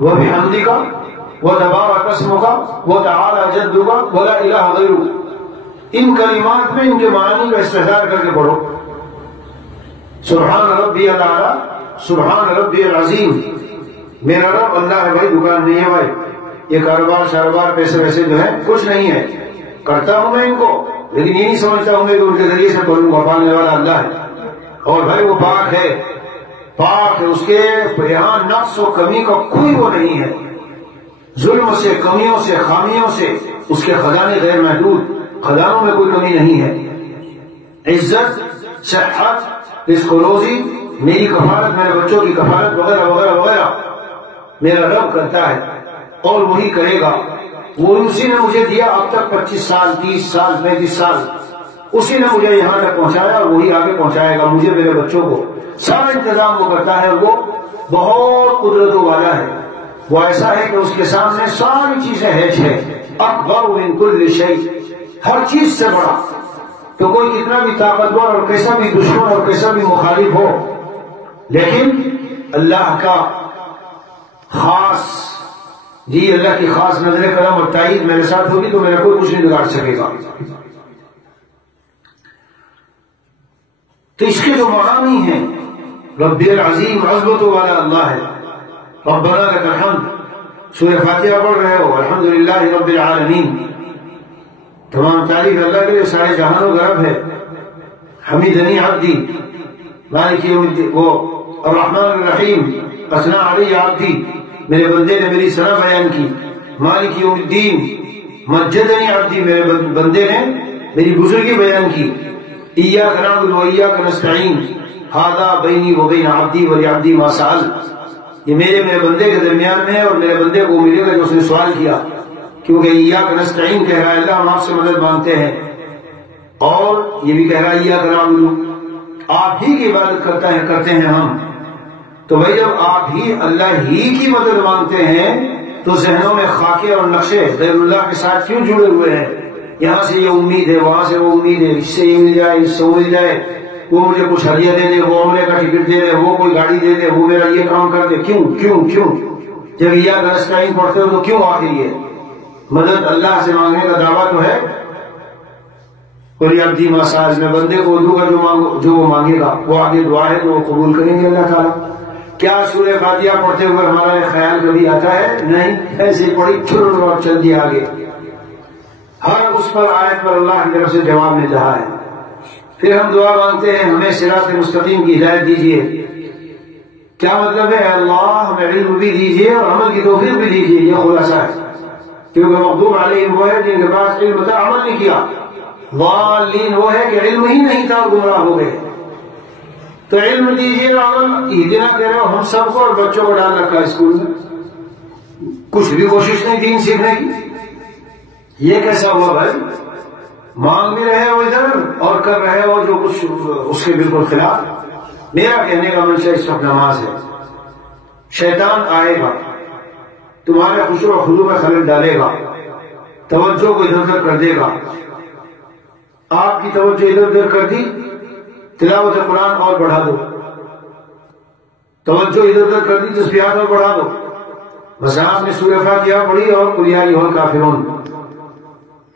وبحمدک وتبارک اسمک وتعالی جدک ولا الہ غیرک، ان کلمات میں ان کے معنی کا استحضار کر کے پڑھو۔ سبحان ربی الاعلی، سبحان ربی العظیم، میرا رب اللہ ہے بھائی، دکان نہیں ہے بھائی، یہ کاروبار شاروبار پیسے ویسے جو ہے کچھ نہیں ہے، کرتا ہوں میں ان کو، لیکن یہ نہیں سمجھتا ہوں کہ ان کے ذریعے سے پالنے والا اللہ ہے۔ اور بھائی وہ پاک ہے، پاک ہے، اس کے یہاں نقص و کمی کا کوئی وہ نہیں ہے، ظلم سے، کمیوں سے، خامیوں سے اس کے خزانے غیر محدود، خزانوں میں کوئی کمی نہیں ہے۔ عزت، صحت، رزق و روزی، میری کفالت، میرے بچوں کی کفالت وغیرہ وغیرہ وغیرہ میرا رب کرتا ہے اور وہی کرے گا۔ وہ اسی نے مجھے دیا اب تک 25 سال، 30 سال، 35 سال، اسی نے مجھے یہاں تک پہنچایا اور وہی آگے پہنچائے گا مجھے، میرے بچوں کو۔ سارا انتظام وہ کرتا ہے اور وہ بہت قدرتوں والا ہے۔ وہ ایسا ہے کہ اس کے سامنے ساری چیزیں ہیچ ہے۔ اکبر من کل شیء، ہر چیز سے بڑا۔ تو کوئی کتنا بھی طاقتور اور کیسا بھی دشمن اور کیسا بھی مخالف ہو، لیکن اللہ کا خاص، جی اللہ کی خاص نظر کرم اور تائید میرے ساتھ ہوگی تو میرا کوئی کچھ نہیں بگاڑ سکے گا۔ تو اس کے جو معانی ہیں، رب العظیم، عظمت والا اللہ ہے۔ ربنا لک الحمد، سورہ فاتحہ پڑھ رہے ہو، الحمدللہ رب العالمین، تمام تعریف اللہ کے لیے، سارے جہانوں کا رب ہے۔ حمیدنی عبدی مالک یوم الدین، وہ الرحمن الرحیم، اثنا علی عبدی، میرے بندے نے میری ثنا بیان کی۔ مالک یوم الدین، مجدنی عبدی، میرے بندے نے میری بزرگی بیان کی۔ ایاک نعبد و ایاک نستعین، ھذا بینی و بین عبدی ولعبدی ما سأل، یہ میرے بندے کے درمیان میں ہے اور میرے بندے کو ملے گا جو اس نے سوال کیا، کیونکہ ایاک نستعین کہہ رہا ہے اللہ ہم آپ سے مدد مانگتے ہیں، اور یہ بھی کہہ رہا ہے ایاک نعبد، آپ ہی کی عبادت کرتے ہیں ہم۔ تو بھائی جب آپ ہی اللہ ہی کی مدد مانگتے ہیں تو ذہنوں میں خاکے اور نقشے غیر اللہ کے ساتھ کیوں جڑے ہوئے ہیں؟ یہاں سے یہ امید ہے، وہاں سے وہ امید ہے، اس سے یہ مل جائے، اس سے وہ مل جائے، وہ مجھے کچھ ہدیہ دے دے، وہ عمرے کا ٹکٹ دے دے، وہ کوئی گاڑی دے دے، وہ میرا یہ کام کر دے۔ کیوں کیوں کیوں؟ جب ایاک نستعین پڑھتے ہو تو کیوں آخر یہ مدد اللہ سے مانگنے کا دعویٰ تو ہے؟ کوئی عبدی ما سأل، میں بندے کو دوں گا جو وہ مانگے گا، وہ آگے دعا ہے تو وہ قبول کریں گے اللہ تعالیٰ۔ کیا سورہ فاتحہ پڑھتے ہوئے ہمارا خیال کبھی آتا ہے؟ نہیں، ایسے پڑھی چھوڑ اور چل دیا آگے۔ ہر اس پر آیت پر اللہ کی طرف سے جواب مل رہا ہے۔ پھر ہم دعا مانگتے ہیں ہمیں صراط مستقیم کی ہدایت دیجیے۔ کیا مطلب ہے؟ اللہ ہمیں علم بھی دیجیے اور عمل کی توفیق بھی دیجیے، یہ خلاصہ ہے۔ کیونکہ مغضوب علیہم وہ ہے جن کے پاس علم تھا عمل نہیں کیا، ضالین وہ ہے کہ علم ہی نہیں تھا اور گمراہ ہو گئے۔ تو علم دیجیے اور عمل، اتنا کہہ رہے ہو ہم سب کو اور بچوں کو ڈال رکھا ہے اسکول میں، کچھ بھی کوشش نہیں دین سیکھنے کی۔ یہ کیسا ہوا بھائی؟ مانگ بھی رہے ہو ادھر اور کر رہے ہو جو کچھ اس کے بالکل خلاف۔ میرا کہنے کا منشا اس وقت نماز ہے۔ شیطان آئے گا، تمہارے خشوع و خضوع میں خلل ڈالے گا، توجہ کو ادھر ادھر کر دے گا۔ آپ کی توجہ ادھر ادھر کر دی، تلاوت قرآن اور بڑھا دو، توجہ ادھر ادھر کر دی، تسبیحات اور بڑھا دو۔ مثلا آپ نے سورہ فاتحہ پڑھی اور قل یا ایھا الکافرون،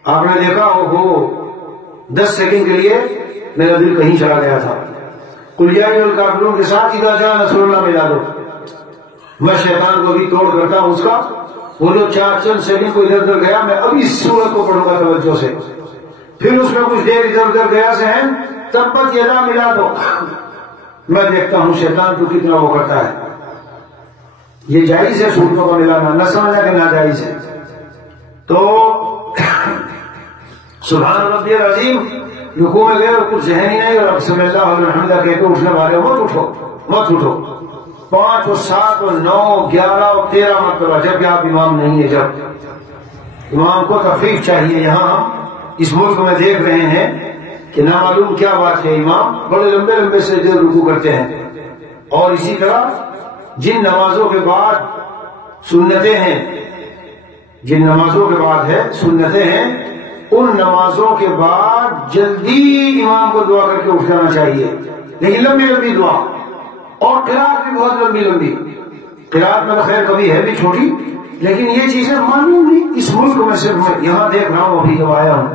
آپ نے دیکھا وہ 10 سیکنڈ کے لیے میرا دل کہیں چلا گیا تھا، قل یا ایھا الکافرون کے ساتھ اذا جاء نصر اللہ ملا دو۔ میں شیطان کو بھی توڑ کرتا ہوں اس کا، وہ جو 4 سیکنڈ کو ادھر ادھر گیا، میں ابھی اس سورت کو پڑھوں گا توجہ سے، پھر اس میں کچھ دیر ادھر ادھر گیا ذہن، تبت یدا ملا دو۔ میں دیکھتا ہوں شیطان تو کتنا وہ کرتا ہے۔ یہ جائز ہے سورتوں کا ملانا، نہ سمجھنا کہ ناجائز ہے۔ تو سبحان ربی العظیم رکوع میں گئے اور کچھ ذہن ہی نہیں، اور اب سمع اللہ لمن حمدہ کہتے اٹھنے والے مت اٹھو مت اٹھو، 5 اور 7 اور 9 11 اور 13 مرتبہ، جب کہ آپ امام نہیں ہے۔ جب امام کو تخفیف چاہیے، یہاں ہم اس ملک میں دیکھ رہے ہیں کہ نامعلوم کیا بات ہے، امام بڑے لمبے لمبے سجدے رکوع کرتے ہیں، اور اسی طرح جن نمازوں کے بعد سنتیں ہیں، جن نمازوں کے بعد ہے سنتیں ہیں، ان نمازوں کے بعد جلدی امام کو دعا کر کے اٹھ جانا چاہیے، لیکن لمبی لمبی دعا، اور قرات بھی بہت لمبی لمبی۔ قرات میں خیر کبھی ہے بھی چھوٹی، لیکن یہ چیزیں معلوم نہیں اس ملک میں، صرف میں یہاں دیکھ رہا ہوں ابھی جب آیا ہوں،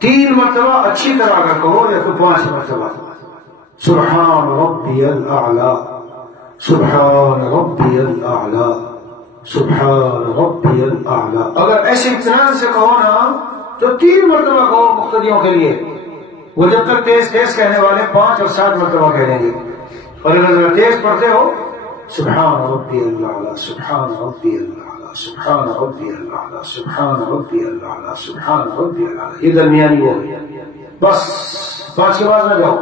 3 مرتبہ اچھی طرح اگر کہو یا تو 5 مرتبہ سبحان ربی الاعلی، سبحان ربی الاعلی، سبحان ربی الاعلی۔ اگر ایسے اطمینان سے کہو نا تو 3 مرتبہ کہو مقتدیوں کے لیے. وہ جب تک تیز تیز کہنے والے 5 اور 7 مرتبہ کہہ دیں گے. اور اگر تیز پڑھتے ہو سبحان ربی اللہ سبحان ربی اللہ سبحان ربی اللہ سبحان ربی اللہ سبحان ربی اللہ، یہ درمیانی وہ ہے. بس 5 کے بعد نہ جاؤ.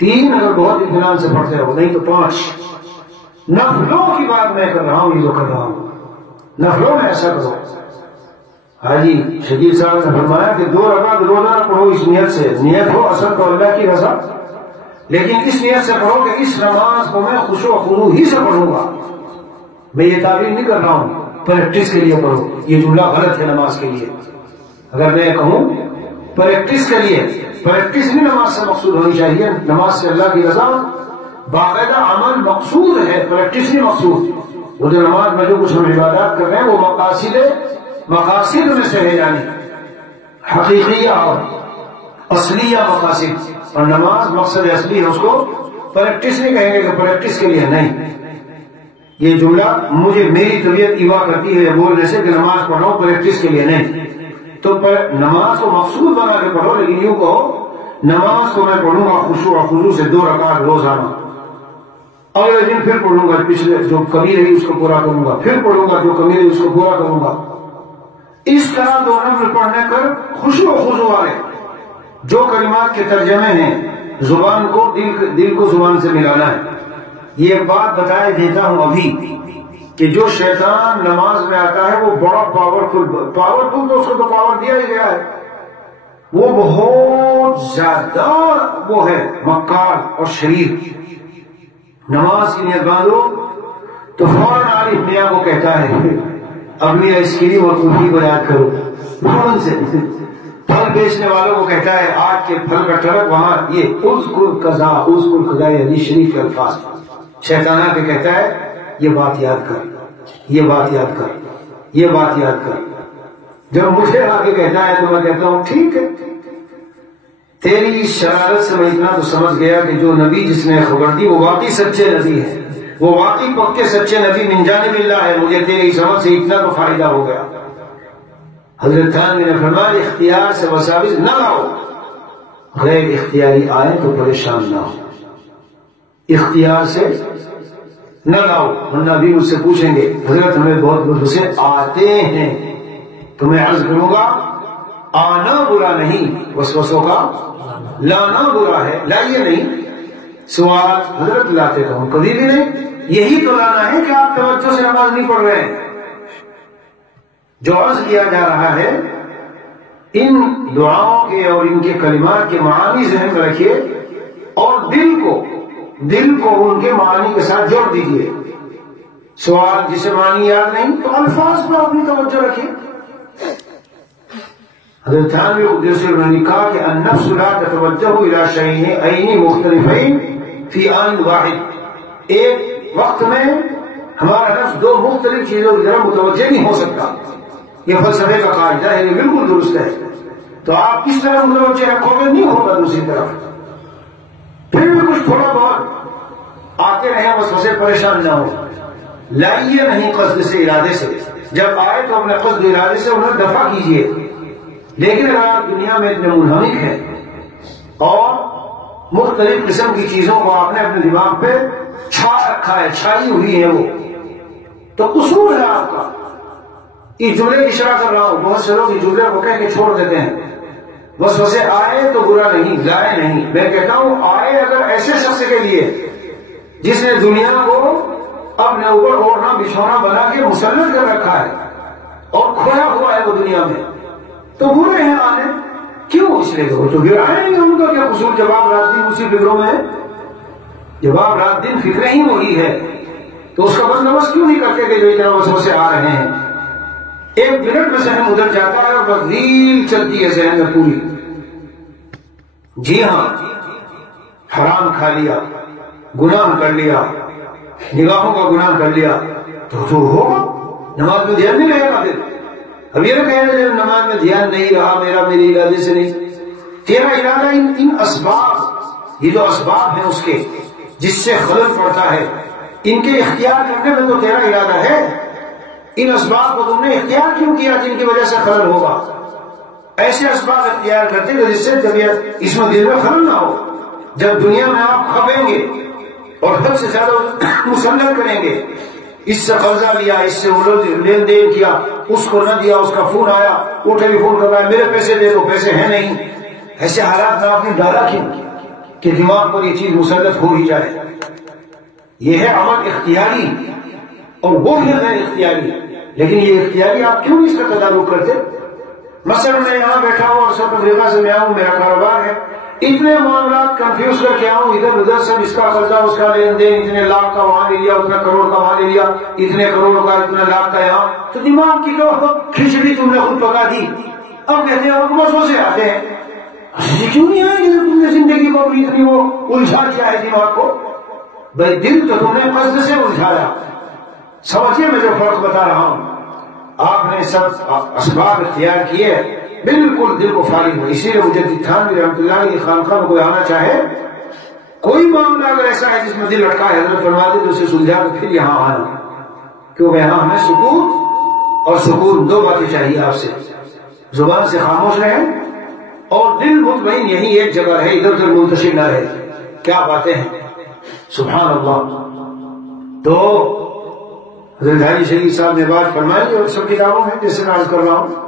3 اگر بہت اطمینان سے پڑھتے ہو، نہیں تو 5. نفلوں کی بات میں کر رہا ہوں، یہ جو کر رہا ہوں نفلوں میں ایسا کرو. حاجی شکیل صاحب نے فرمایا کہ 2 رکعت روزانہ پڑھو اس نیت سے. نیت ہو اصل تو اللہ کی رضا، لیکن اس نیت سے پڑھو کہ اس نماز کو میں خشوع و خضوع ہی سے پڑھوں گا. میں یہ تعبیر نہیں کر رہا ہوں پریکٹس کے لیے پڑھو، یہ جملہ غلط ہے نماز کے لیے. اگر میں کہوں پریکٹس کے لیے، پریکٹس بھی نماز سے مقصود ہونی چاہیے. نماز سے اللہ کی رضا باقاعدہ عمل مقصود ہے، پریکٹس نہیں مقصود. وہ جو نماز میں جو کچھ ہم عبادات کر رہے ہیں وہ مقاصد میں سے ہے، یعنی حقیقیہ اور اصلیہ مقاصد. اور نماز مقصد اصلی ہے، اس کو پریکٹس نہیں کہیں گے کہ پریکٹس کے لیے نہیں. یہ جملہ مجھے میری طبیعت ایوا کرتی ہے بولنے سے کہ نماز پڑھو پریکٹس کے لیے نہیں. تو نماز کو مقصود بنا کے پڑھو، لیکن یوں کہو نماز کو میں پڑھوں گا خشوع و خضوع سے 2 رکعت روزانہ. اگلے دن پھر پڑھوں گا، پچھلے جو کمی رہی اس کو پورا کروں گا، پھر پڑھوں گا جو کمی رہی اس کو پورا کروں گا. اس طرح 2 نفل پڑھنے کر خشوع و خضوع والے جو کلمات کے ترجمے ہیں، زبان کو دل کو زبان سے ملانا ہے. یہ بات بتائے دیتا ہوں ابھی کہ جو شیطان نماز میں آتا ہے وہ بڑا پاورفل تو اس کو تو پاور دیا ہی گیا ہے. وہ بہت زیادہ وہ ہے مکار اور شریر. نماز کی نیت باندھو تو فوراً عارف میاں کو کہتا ہے اب میرا اسکریم اور کوفی کو یاد کرو. فوراً سے پھل بیچنے والوں کو کہتا ہے آج کے پھل کا ٹرک وہاں، یہ اذکر قضاء حدیث شریف کے الفاظ. شیطان کے کہتا ہے یہ بات یاد کر، یہ بات یاد کر، یہ بات یاد کر. جب مجھے آ کے کہتا ہے تو میں کہتا ہوں ٹھیک ہے. تیری شرارت سے میں اتنا تو سمجھ گیا کہ جو نبی جس نے خبر دی وہ واقعی سچے نبی ہے، وہ واقعی پکے سچے نبی من جانب اللہ ہے. مجھے تیری سمجھ سے اتنا تو فائدہ ہو گیا. حضرت تھانوی نے فرمایا اختیار سے وساوس نہ لاؤ، غیر اختیاری آئے تو پریشان نہ ہو. اختیار سے نہ لاؤ، ورنہ بھی مجھ سے پوچھیں گے حضرت ہمیں بہت وسوسے آتے ہیں. تو میں عرض کروں گا آنا برا نہیں، وسوسوں کا لانا برا ہے. لائیے نہیں، سوال حضرت لاتے تو ہم کبھی بھی نہیں. یہی تو لانا ہے کہ آپ توجہ سے نماز نہیں پڑھ رہے ہیں. جو عرض کیا جا رہا ہے ان دعاؤں کے اور ان کے کلمات کے معانی ذہن میں رکھیے اور دل کو ان کے معانی کے ساتھ جوڑ دیجیے. سوال جسے معنی یاد نہیں تو الفاظ پر اپنی توجہ رکھیے. حضرت تھانوی قدس نے کہا کہ النفس لا تتوجہ الى شیئین مختلفین فی آن واحد. ایک وقت میں ہمارا نفس 2 مختلف چیزوں کی طرف متوجہ نہیں ہو سکتا. یہ فلسفے کا قاعدہ ہے، یہ بالکل درست ہے. تو آپ کس طرح متوجہ رکھو گے نہیں ہوگا دوسری طرف. پھر بھی کچھ تھوڑا بہت آتے رہے وسوسے، پریشان نہ ہو. لائیے نہیں قصد سے ارادے سے، جب آئے تو اپنے قصد ارادے سے انہیں دفع کیجیے. لیکن اگر آپ دنیا میں اتنے منہمک ہیں اور مختلف قسم کی چیزوں کو آپ نے اپنے دماغ پہ چھا رکھا ہے، چھائی ہوئی ہے وہ، تو قصور ہے آپ کا. اس جملے کی شرح کر رہا ہوں، بہت سے لوگ اس جملے کو کہہ کے چھوڑ دیتے ہیں. وسوسے آئے تو برا نہیں، لائے نہیں. میں کہتا ہوں آئے اگر ایسے شخص کے لیے جس نے دنیا کو اپنے اوپر اوڑھنا بچھونا بنا کے مسلط کر رکھا ہے اور کھویا ہوا ہے وہ دنیا میں، تو برے ہیں آنے. کیوں؟ اس لیے کہ وہ تو گرا ہے نہیں. ان کا کیا قصور؟ جواب رات دن اسی فکروں میں ہے، جواب رات دن فکریں ہی وہی ہے. تو اس کا بندوبست کیوں نہیں کرتے کہ جو اتنا وسوسے آ رہے ہیں؟ 1 منٹ میں ذہن ادھر جاتا ہے اور بس ریل چلتی ہے ذہن میں پوری. جی ہاں، حرام کھا لیا، گناہ کر لیا، نگاہوں کا گناہ کر لیا تو ہوگا. نماز میں دھیان نہیں رہے گا. پھر اب یہ نہ کہنا جب نماز میں دھیان نہیں رہا میرا، میرے ارادے سے نہیں. تیرا ارادہ ان اسباب، یہ جو اسباب ہیں اس کے جس سے خلل پڑتا ہے، ان کے اختیار کرنے میں تو تیرا ارادہ ہے. ان اسباب کو تم نے اختیار کیوں کیا جن کی وجہ سے خلل ہوگا؟ ایسے اسباب اختیار کرتے کہ جس سے طبیعت اس میں دل میں خلل نہ ہو. جب دنیا میں آپ کھپیں گے اور حد سے زیادہ مسلط کریں گے، اس سے قرضہ لیا، اس سے لین دین کیا، اس کو نہ دیا، اس کا فون آیا، وہ ٹیلی فون کر رہا ہے میرے پیسے دے دو، پیسے ہیں نہیں، ایسے حالات میں آپ نے ڈالا کیوں کہ دماغ پر یہ چیز مسلط ہو ہی جائے. یہ ہے عمل اختیاری اور وہ ہے غیر اختیاری. لیکن یہ اختیاری آپ کیوں اس کا تدارک کرتے؟ مثلا میں یہاں بیٹھا ہوں اور سب افریقہ سے میں آؤں، میرا کاروبار ہے، اتنے معاملات کنفیوز کر کے آؤں، ادھر ادھر سب اس کا قرضہ، اس کا لین دین، اتنے لاکھ کا وہاں لے لیا، اتنا کروڑ کا وہاں لے لیا، اتنے کروڑ کا اتنا لاکھ کا یہاں، تو دماغ کی جو کھچڑی تم نے خود پکا دی. اب کہتے ہیں اور بسوں سے آتے ہیں، کیوں نہیں آئے کہ تم نے زندگی کو اپنی اتنی وہ الجھا کیا ہے دماغ کو؟ بھائی دل تو تم نے قصد سے الجھایا. سمجھیے میں جو فرق بتا رہا ہوں، آپ نے سب اسباب اختیار کیے، بالکل دل کو فارغ ہو. اسی لیے مجدد تھانوی رحمۃ اللہ علیہ کی خانقاہ میں کوئی آنا چاہے، کوئی معاملہ اگر ایسا ہے جس میں دل لٹکا ہے، حضرت فرما دے تو اسے سلجھا کے پھر یہاں آنا، کیونکہ یہاں ہمیں سکون اور سکون دو باتیں چاہیے آپ سے. زبان سے خاموش رہیں اور دل مطمئن یہی ایک جگہ رہے، ادھر ادھر منتشر نہ رہے. کیا باتیں ہیں، سبحان اللہ. تو حضرت حاجی شریف صاحب نے بات فرمائی اور سب کتابوں میں جیسے میں عرض کر رہا ہوں،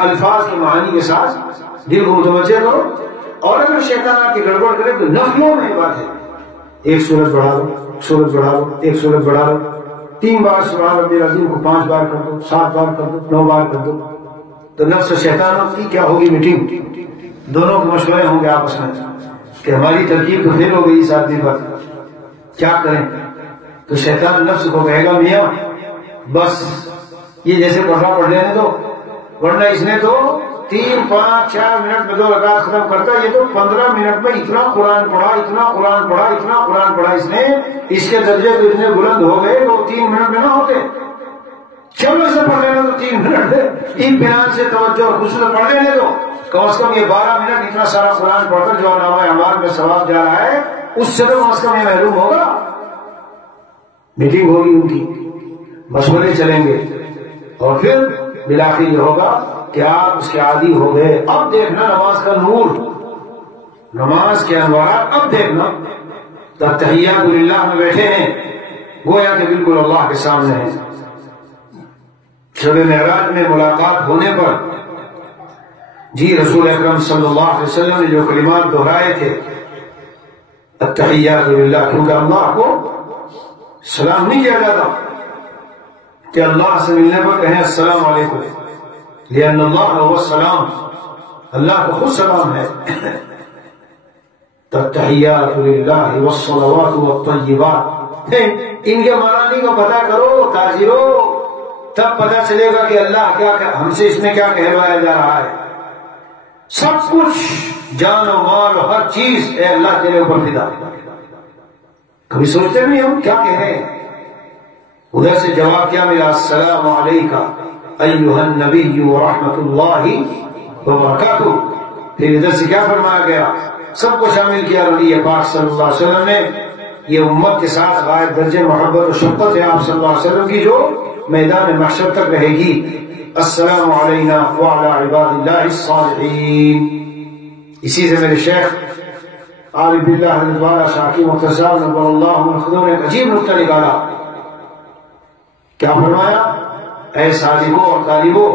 الفاظ کے معانی کے ساتھ دل کو متوجہ کرو. اور اگر شیطان آپ کی گڑبڑ کرے تو نفلوں میں بات ہے، ایک سورت بڑھا لو، سورت بڑھا لو، ایک سورت بڑھا لو، 3 بار سبحان ربی العظیم کو 5 بار کر دو، 7 بار کر دو، 9 بار کر دو. تو نفس و شیطان کی کیا ہوگی میٹنگ، دونوں کے مشورے ہوں گے آپس میں کہ ہماری ترکیب تو فیل ہو گئی اس آدمی پر، کیا کریں. تو شیطان نفس کو کہے گا میاں بس یہ جیسے پڑھا پڑھ لینے دو، ورنہ اس نے تو 3 5 4 منٹ میں 2 رکعت ختم کرتا، یہ تو 15 منٹ میں اتنا قرآن پڑھا، اتنا قرآن پڑھا، اتنا قرآن پڑھا اس نے، اس کے درجے تو اتنے بلند ہو گئے وہ 3 منٹ میں نہ ہوتے. چلو سے پڑھ لینا تو 3 منٹ ہے، اطمینان سے توجہ اور خوشی سے پڑھ لینے دو. کم از کم یہ 12 منٹ اتنا سارا قرآن پڑھ کر جو نامہ اعمال میں ثواب جا رہا ہے، اس سے تو کم از کم یہ محروم ہوگا. میٹنگ ہوگی ان کی، مشورے چلیں گے، اور پھر بلاخر یہ ہوگا کہ آپ اس کے عادی ہو گئے. اب دیکھنا نماز کا نور، نماز کے انوارات اب دیکھنا. تحیات للہ میں بیٹھے ہیں، گویا کہ بالکل اللہ کے سامنے ہیں. شب معراج میں ملاقات ہونے پر جی رسول اکرم صلی اللہ علیہ وسلم نے جو کلمات دہرائے تھے، التحیات للہ، کیونکہ اللہ کو سلام نہیں کیا جاتا کہ اللہ سے ملنے پر کہیں السلام علیکم، لأن اللہ هو السلام، اللہ کو خود سلام ہے. التحیات للہ والصلوات والطیبات، ان کے معانی کو پتہ کرو تاجرو، تب پتہ چلے گا کہ اللہ کیا ہم سے اس میں کیا کہلوایا جا رہا ہے. سب کچھ جان و مال و ہر چیز اے اللہ تیرے اوپر فدا. کبھی سوچتے نہیں ہم کیا کہہ رہے ہیں؟ ادھر سے جواب کیا ملا، السلام علیکہ ایھا النبی ورحمۃ اللہ وبرکاتہ. پھر ادھر سے کیا فرمایا گیا، سب کو شامل کیا نبی پاک صلی اللہ علیہ وسلم نے. یہ امت کے ساتھ غائب درجے محبت و شفقت ہے آپ صلی اللہ علیہ وسلم کی، جو میدان محشر تک رہے گی. السلام علینا وعلی عباد اللہ الصالحین. اسی سے میرے شیخ عارف باللہ حضرت والا شاکی مختصر صاحب نور اللہ منخدم نے عجیب نکتہ نکالا. کیا فرمایا، اے سالکوں اور طالبوں،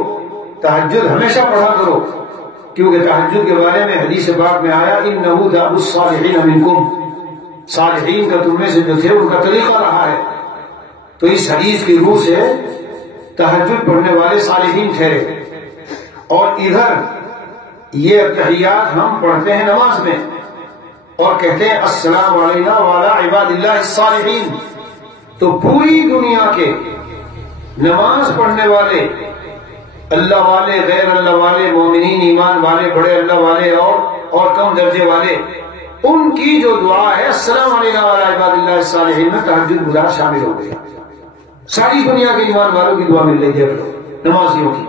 تہجد ہمیشہ پڑھا کرو، کیونکہ تہجد کے بارے میں حدیث پاک میں آیا انہ دأب الصالحین منکم، صالحین کا تم میں سے جو تھے ان کا طریقہ رہا ہے. تو اس حدیث کی روح سے تہجد پڑھنے والے صالحین ٹھہرے. اور ادھر یہ تحیات ہم پڑھتے ہیں نماز میں اور کہتے ہیں السلام علینا وعلی عباد اللہ الصالحین. تو پوری دنیا کے نماز پڑھنے والے، اللہ والے، غیر اللہ والے، مومنین ایمان والے، بڑے اللہ والے اور کم درجے والے، ان کی جو دعا ہے السلام علینا وعلی عباد اللہ الصالحین میں تہجد گزار شامل ہو گیا. ساری دنیا کے ایمان والوں کی دعا مل رہی ہے نمازیوں کی.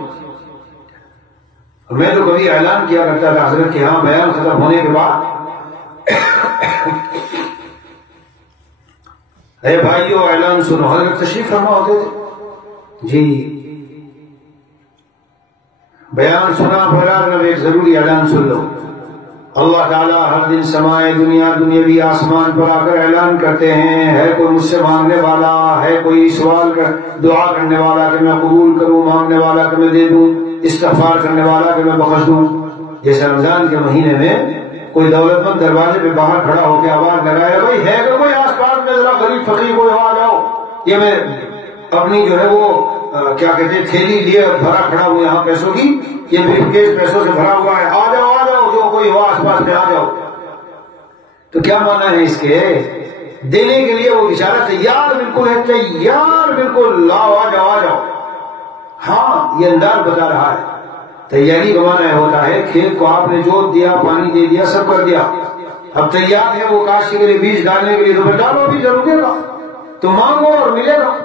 میں تو کبھی اعلان کیا کرتا تھا حضرت کے ہاں بیان ختم ہونے کے بعد، اے بھائیو اعلان سنو. حضرت تشریف فرما ہوتے تھے، جی بیان سنا پھیلا کر ایک ضروری اعلان سن لو. اللہ تعالیٰ ہر دن سمائے دنیا دنیاوی آسمان پر آ کر اعلان کرتے ہیں ہے کوئی مجھ سے مانگنے والا, ہے کوئی سوال کر دعا کرنے والا کہ میں قبول کروں, مانگنے والا کہ میں دے دوں, استغفار کرنے والا کہ میں بخش دوں. جیسے رمضان کے مہینے میں کوئی دولت مند دروازے پہ باہر کھڑا ہو کے آواز لگائے بھائی ہے کہ کوئی آس پاس میں ذرا غریب فقیر کوئی آ جاؤ, یہ میں اپنی جو ہے وہ کیا کہتے ہیں تھیلی لیے بھرا کھڑا ہوں یہاں پیسوں کی, یہ بریف کیس پیسوں سے بھرا ہوا ہے, آ جاؤ جو کوئی ہو آس پاس میں آ جاؤ. تو کیا معنی ہے اس کے؟ دینے کے لیے وہ بیچارہ تیار بالکل ہے, تیار بالکل, لاؤ آ جاؤ. ہاں یہ انداز بتا رہا ہے. تیاری کا معنی ہوتا ہے کھیت کو آپ نے جوت دیا, پانی دے دیا, سب کر دیا, اب تیار ہے وہ کاشت کے لیے بیج ڈالنے کے لیے, تو پھر ڈالو بھی ضرور دے گا, تو مانگو اور ملے گا,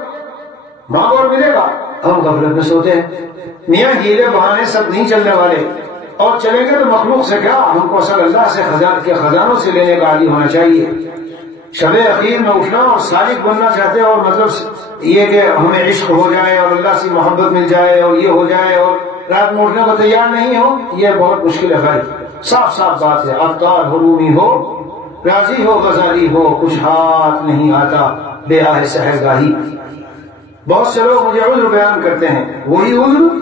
مانگو اور ملے گا. ہم غفلت میں سوتے ہیں. میاں ہیلے بہانے سب نہیں چلنے والے, اور چلیں گے تو مخلوق سے کیا, ہم کو اصل اللہ سے خزانوں سے لینے کا عادی ہونا چاہیے. شب اخیر میں اٹھنا اور سالک بننا چاہتے ہیں, اور مطلب یہ کہ ہمیں عشق ہو جائے اور اللہ سے محبت مل جائے اور یہ ہو جائے, اور رات میں اٹھنے کو تیار نہیں ہو, یہ بہت مشکل ہے بھائی. صاف صاف بات ہے, عطار ہو, رومی ہو, راضی ہو, غزالی ہو, کچھ ہاتھ نہیں آتا بے آہ سحرگاہی. بہت سے لوگ مجھے عذر بیان کرتے ہیں, وہی عذر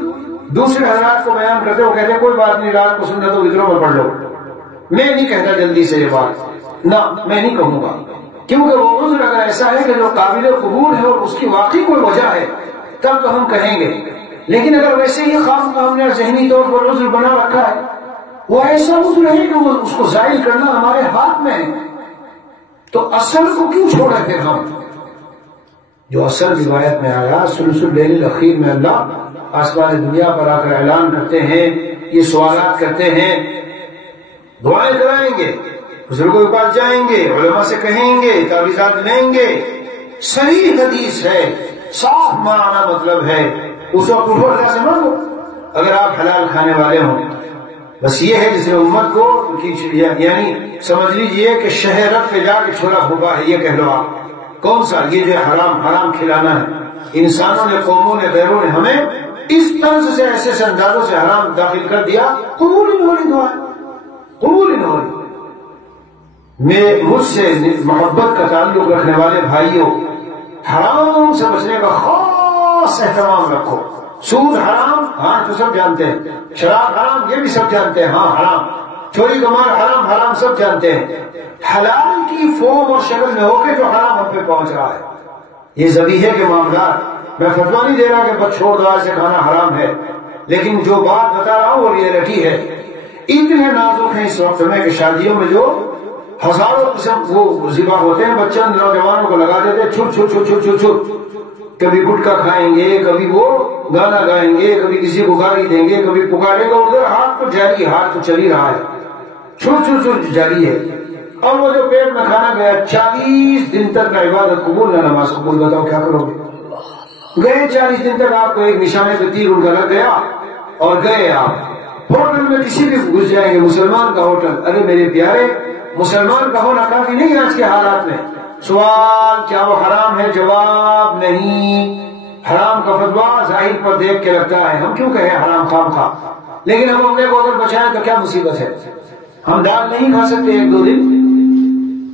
دوسرے حضرات کو بیان کرتے ہیں, وہ کہتے ہیں کوئی بات نہیں, رات کو سننا تو وطروں میں پڑھ لو. میں نہیں کہتا جلدی سے یہ بات, نہ میں نہیں کہوں گا, کیونکہ وہ عذر اگر ایسا ہے کہ جو قابل قبول ہے اور اس کی واقعی کوئی وجہ ہے تب تو ہم کہیں گے. لیکن اگر ویسے ہی خاص ہم نے ذہنی طور پر عذر بنا رکھا ہے, وہ ایسا عذر ہے کہ اس کو ظاہر کرنا ہمارے ہاتھ میں ہے, تو اصل کو کیوں چھوڑا پھر ہم؟ جو اصل روایت میں آیا ثلث اللیل الاخیر میں اللہ آسمان دنیا پر آ کر اعلان کرتے ہیں, یہ سوالات کرتے ہیں, دعائیں کرائیں گے, بزرگوں کے پاس جائیں گے, علماء سے کہیں گے, تعویذات لیں گے. صحیح حدیث ہے, صاف معنی مطلب ہے, اس وقت اٹھو اللہ سے مانگو اگر آپ حلال کھانے والے ہوں. بس یہ ہے جس نے امت کو یعنی سمجھ لیجئے کہ شہرت پہ جا کے چھوڑا ہوگا ہے, یہ کہہ لو آپ. کون سا؟ یہ جو حرام کھلانا ہے. انسانوں نے, قوموں نے, غیروں نے ہمیں اس طرز سے ایسے اندازوں سے حرام داخل کر دیا, قبول ہی نہیں ہو رہی دعا, قبول ہی نہیں ہو رہی. مجھ سے محبت کا تعلق رکھنے والے بھائیوں, حرام سے بچنے کا خاص اہتمام رکھو. سود حرام, ہاں تو سب جانتے ہیں. شراب حرام, یہ بھی سب جانتے ہیں, ہاں حرام. چوری کمار حرام سب جانتے ہیں. حلال کی فارم اور شکل میں ہو کے جو حرام ہم پہ پہنچ رہا ہے, یہ ذبیحے کے معاملات. میں فتویٰ نہیں دے رہا کہ بس چھوڑ دو سے کھانا حرام ہے, لیکن جو بات بتا رہا ہوں وہ ریئلٹی ہے. اتنے نازک ہیں اس وقت میں کہ شادیوں میں جو ہزاروں قسم وہ ذبح ہوتے ہیں, بچے نوجوانوں کو لگا دیتے ہیں, چھٹ چھٹ چھٹ چھٹ چھٹ. کبھی گٹکا کھائیں گے, کبھی وہ گانا گائیں گے, کبھی کسی کو گالی دیں گے, کبھی پکارے گا, ادھر ہاتھ تو جاری, ہاتھ تو چل ہی رہا ہے, چھٹ چھٹ چھٹ جاری ہے. اور وہ جو پیٹ میں کھانا گیا 40 دن تک نہ عبادت قبول نہ نماز قبول, بتاؤ کیا کرو گے؟ گئے 40 دن تک آپ کو ایک نشانے پہ تیر ان کا لگ گیا, اور گئے آپ ہوٹل میں کسی بھی گھس جائیں گے, مسلمان کا ہوٹل. ارے میرے پیارے, مسلمان کا ہونا کافی نہیں ہے آج کے حالات میں. سوال کیا وہ حرام ہے؟ جواب نہیں. حرام کا فتویٰ ظاہر پر دیکھ کے لگتا ہے ہم کیوں کہیں حرام خام خواہ, لیکن ہم اپنے کو اگر بچائیں تو کیا مصیبت ہے. ہم دال نہیں کھا سکتے 1-2 دن,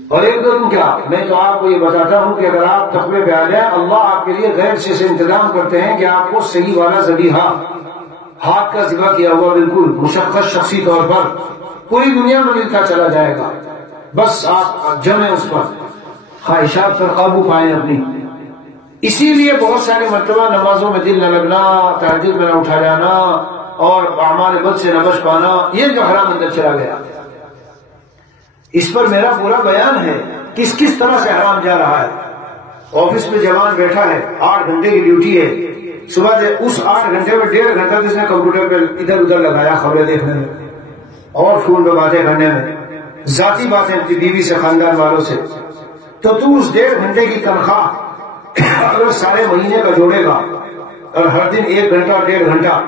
اور 1-2 دن کیا, میں تو آپ کو یہ بتاتا ہوں کہ اگر آپ تقوی پہ آ جائیں, اللہ آپ کے لیے غیب سے انتظام کرتے ہیں کہ آپ کو صحیح والا ذبیحہ, ہاتھ کا ذبح کیا ہوا بالکل مشخص شخصی طور پر پوری دنیا میں ملتا چلا جائے گا. بس آپ جمیں اس پر, خواہشات پر قابو پائیں اپنی. اسی لیے بہت سارے مرتبہ نمازوں میں دل نہ لگنا, تہجد میں نہ اٹھا جانا, اور اعمال بد سے نہ بچ پانا, یہ جو حرام اندر چلا گیا. اس پر میرا پورا بیان ہے کس کس طرح سے حرام جا رہا ہے. آفس میں جوان بیٹھا ہے, 8 گھنٹے کی ڈیوٹی ہے, صبح سے اس 8 گھنٹے میں 1.5 گھنٹہ اس نے کمپیوٹر پہ ادھر ادھر لگایا, خبریں دیکھنے میں اور فون پہ باتیں کرنے میں, ذاتی باتیں اپنی بیوی سے, خاندان والوں سے. تو اس 1.5 گھنٹے کی تنخواہ اگر سارے مہینے کا جوڑے گا, اور ہر دن 1 گھنٹہ اور 1.5 گھنٹہ,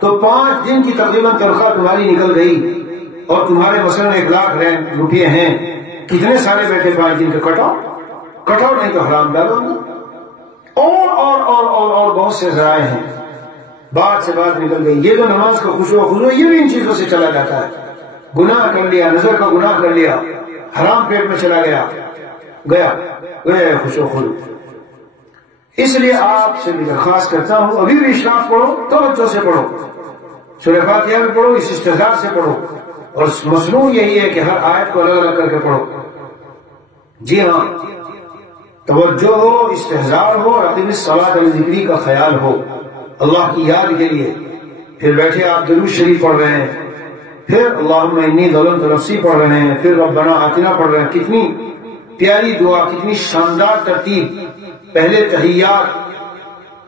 تو 5 دن کی تقریباً تنخواہ تمہاری نکل گئی. اور تمہارے مثلاً 1 لاکھ روپیے ہیں, کتنے سارے بیٹھے 5 دن کے کٹاؤ نہیں تو حرام ڈالو. اور بہت سے ذرائع ہیں, بات سے بات نکل گئی. یہ جو نماز کا خشوع و خضوع یہ بھی ان چیزوں سے چلا جاتا ہے. گناہ کر لیا, نظر کا گناہ کر لیا, حرام پیٹ میں چلا گیا خشوع و خضوع. اس لیے آپ سے بھی درخواست کرتا ہوں, ابھی بھی اشراف پڑھو, توجہ سے پڑھو, سورہ فاتحہ میں پڑھو, اس استحضار سے پڑھو, اور مصنون یہی ہے کہ ہر آیت کو الگ الگ کر کے پڑھو. جی ہاں, توجہ ہو, استحضار ہو, اقیم الصلاۃ ذکری کا خیال ہو اللہ کی یاد کے لیے. پھر بیٹھے آپ درود شریف پڑھ رہے ہیں, پھر اللہم انی ظلمت نفسی پڑھ رہے ہیں, پھر ربنا آتنا پڑھ رہے ہیں. کتنی پیاری دعا, کتنی شاندار ترتیب. پہلے تحیات,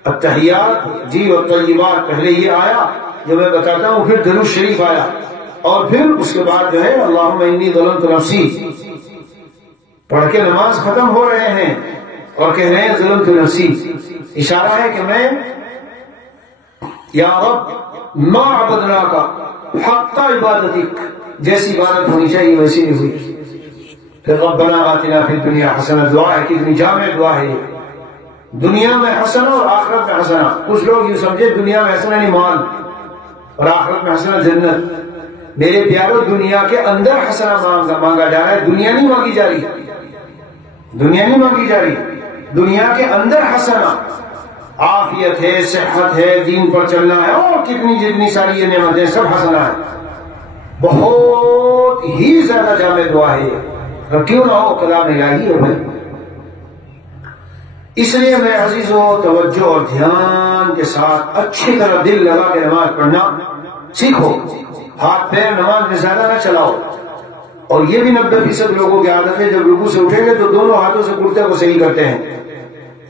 التحیات جی اور طیبات, پہلے یہ آیا جو میں بتاتا ہوں, پھر درود شریف آیا, اور پھر اس کے بعد جو ہے اللہم انی ظلمت نفسی پڑھ کے نماز ختم ہو رہے ہیں اور کہہ رہے ہیں ظلمت نفسی. اشارہ ہے کہ میں یا رب ما عبدناک حق عبادتک, جیسی عبادت ہونی چاہیے ویسی نہیں ہوئی. پھر ربنا آتنا فی الدنیا حسنہ, دعا ہے, کتنی جامع دعا ہے یہ. دنیا میں حسنہ اور آخرت میں حسنہ. کچھ لوگ یہ سمجھے دنیا میں حسنہ نہیں مال, اور آخرت میں حسنہ جنت. میرے پیارو, دنیا کے اندر حسنہ مانگا جا رہا ہے, دنیا نہیں مانگی جا رہی, دنیا نہیں مانگی جا رہی. دنیا کے اندر حسنہ, عافیت ہے, صحت ہے, دین پر چلنا ہے, اور جتنی ساری یہ نعمتیں سب حسنہ ہے. بہت ہی زیادہ جامع دعا ہے, کیوں نہ ہو کلام الہی ہے بھائی. اس لیے میں عزیزوں توجہ اور دھیان کے ساتھ اچھی طرح دل لگا کے نماز پڑھنا سیکھو. ہاتھ پیر نماز میں زیادہ نہ چلاؤ. اور یہ بھی 90% لوگوں کی عادت ہے, جب رکوع سے اٹھیں گے تو دونوں ہاتھوں سے کرتے کو صحیح کرتے ہیں.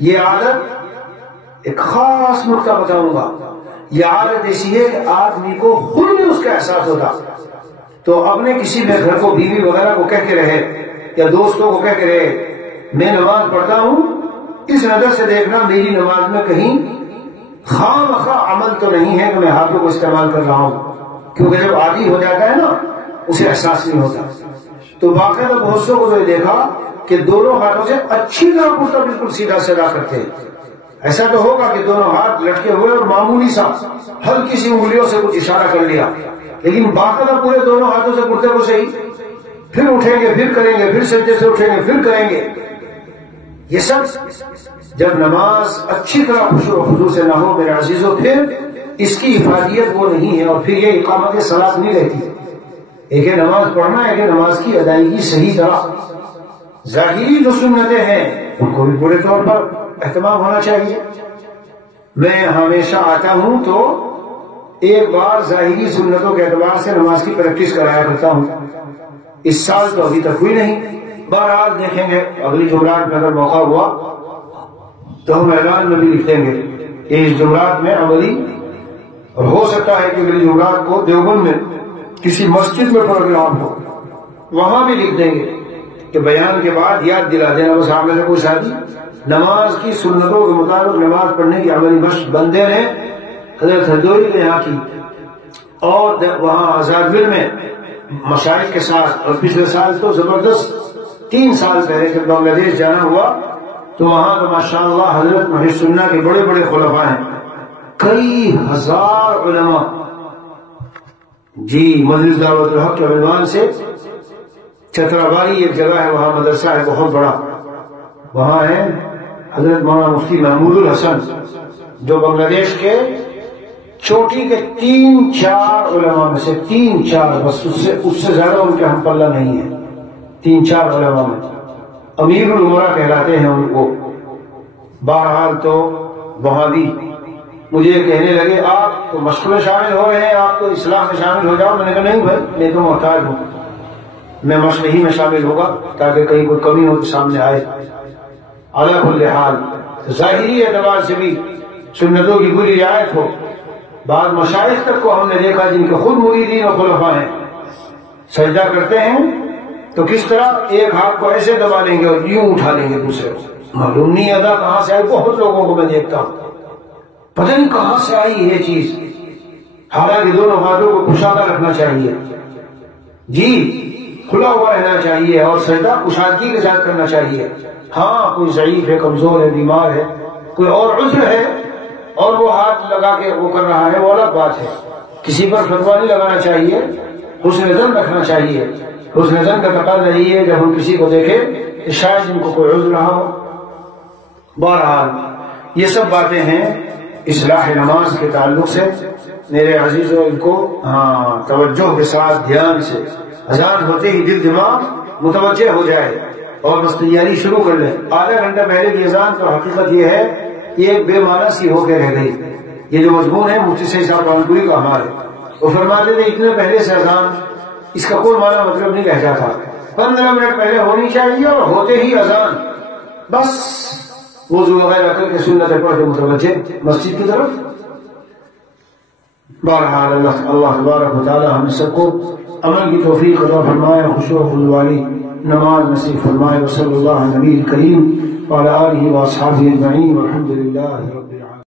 یہ عادت ایک خاص نقطہ بتاؤں گا. یہ عادت ایسی ہے کہ آدمی کو خود نہیں اس کا احساس ہوتا, تو اپنے کسی میں گھر کو, بیوی وغیرہ کو کہہ کے رہے, یا دوستوں کو کہہ کے رہے میں نماز پڑھتا ہوں, اس نظر سے دیکھنا میری نماز میں کہیں خواہ عمل تو نہیں ہے کہ میں ہاتھوں کو استعمال کر رہا ہوں. کیونکہ جب عادی ہو جاتا ہے نا اسے احساس نہیں ہوتا. تو باقاعدہ بہت سو کو میں دیکھا کہ دونوں ہاتھوں سے اچھی طرح کرتا بالکل سیدھا سیدھا کرتے ہیں. ایسا تو ہوگا کہ دونوں ہاتھ لٹکے ہوئے اور معمولی سا ہلکی سی انگلیوں سے کچھ اشارہ کر لیا, لیکن باقاعدہ پورے دونوں ہاتھوں سے کرتے کو صحیح. پھر اٹھیں گے, پھر کریں گے, پھر سجدے سے اٹھیں گے, پھر کریں گے. یہ سب جب نماز اچھی طرح خشوع و خضوع سے نہ ہو میرے عزیزوں, پھر اس کی افادیت وہ نہیں ہے, اور پھر یہ اقامت صلاۃ نہیں رہتی. ایک ہے نماز پڑھنا, ایک ہے نماز کی ادائیگی صحیح طرح. ظاہری جو سنتیں ہیں ان کو بھی پورے طور پر اہتمام ہونا چاہیے. میں ہمیشہ آتا ہوں تو ایک بار ظاہری سنتوں کے اعتبار سے نماز کی پریکٹس کرایا کرتا ہوں. اس سال تو ابھی تک ہوئی نہیں, بہرحال دیکھیں گے اگلی جمعرات میں اگر موقع ہوا تو ہم اعلان میں بھی لکھ دیں گے کہ اس جمعرات میں عملی, اور ہو سکتا ہے کہ اگلی جمعرات کو دیوبند میں کسی مسجد میں پروگرام ہو, وہاں بھی لکھ دیں گے کہ بیان کے بعد یاد دلا دینا بس آپ میں سے کوئی ساتھی نماز کی سنتوں کے مطابق نماز پڑھنے کی عملی مشق بندے نے حضرت ہدوری نے یہاں کی, اور وہاں آزاد گل میں مشائخ کے ساتھ. اور پچھلے سال تو زبردست 3 سال پہلے جب بنگلہ دیش جانا ہوا تو وہاں تو ماشاءاللہ حضرت محی سنہ کے بڑے بڑے خلفاء ہیں, کئی ہزار علماء. جی مجلس دعوت الحق کے عنوان سے چتراباری ایک جگہ ہے, وہاں مدرسہ ہے بہت بڑا, وہاں ہے حضرت مولانا مفتی محمود الحسن جو بنگلہ دیش کے چوٹی کے 3-4 علماء میں سے 3-4, بس اس سے زیادہ ان کے ہم پلہ نہیں ہے. 3-4 علماء میں امیر العمرا کہلاتے ہیں ان کو. بہرحال تو وہاں بھی مجھے کہنے لگے آپ تو مشق میں شامل ہو رہے ہیں, آپ تو اسلام میں شامل ہو جاؤ. میں نے کہا نہیں بھائی, میں تو محتاج ہوں, میں مشق ہی میں شامل ہوگا تاکہ کہیں کوئی کمی ہو تو سامنے آئے. علی کل حال ظاہری اعتبار سے بھی سنتوں کی پوری رعایت ہو. بعض مشائخ تک کو ہم نے دیکھا جن کے خود مریدین اور خلفاء ہیں, سجدہ کرتے ہیں تو کس طرح ایک ہاتھ کو ایسے دبا لیں گے اور یوں اٹھا لیں گے دوسرے کو. معلوم نہیں ادا کہاں سے آئی, بہت لوگوں کو میں دیکھتا ہوں پتہ نہیں کہاں سے آئی یہ چیز. حالانکہ دونوں ہاتھوں کو کشادہ رکھنا چاہیے, جی کھلا ہوا رہنا چاہیے, اور سجدہ کشادگی کے ساتھ کرنا چاہیے. ہاں کوئی ضعیف ہے, کمزور ہے, بیمار ہے, کوئی اور عذر ہے اور وہ ہاتھ لگا کے وہ کر رہا ہے وہ الگ بات ہے. کسی پر فتویٰ نہیں لگانا چاہیے، حسن ظن رکھنا چاہیے. حسن ظن کا تقاضا یہی ہے جب ہم کسی کو دیکھیں کہ شاید ان کو کوئی عذر رہا ہو. بہرحال یہ سب باتیں ہیں اصلاح نماز کے تعلق سے. میرے عزیزوں ان کو توجہ کے ساتھ دھیان سے اذان ہوتے ہی دل دماغ متوجہ ہو جائے اور بس تیاری شروع کر لیں. آدھا گھنٹہ پہلے کی اذان تو حقیقت یہ ہے یہ ایک بے معنی سی ہو کے رہ گئی. یہ جو مضمون ہے مفتی سعید صاحب رحمۃ کا ہمارے وہ فرماتے تھے اتنے پہلے سے اذان اس کا کوئی معنی مطلب نہیں رہ جاتا. 15 منٹ پہلے ہونی چاہیے اور ہوتے ہی اذان، بس وضو وغیرہ کر کے سنتیں پڑھ کے متوجہ مسجد کی طرف. بہرحال اللہ تبارک و تعالی ہم سب کو عمل کی توفیق عطا فرمائے، خشوع و خضوع والی نماز نصیب فرمائے. وصلی اللہ علی نبی کریم وعلی آلہ واصحابہ اجمعین والحمد للہ رب العالمین.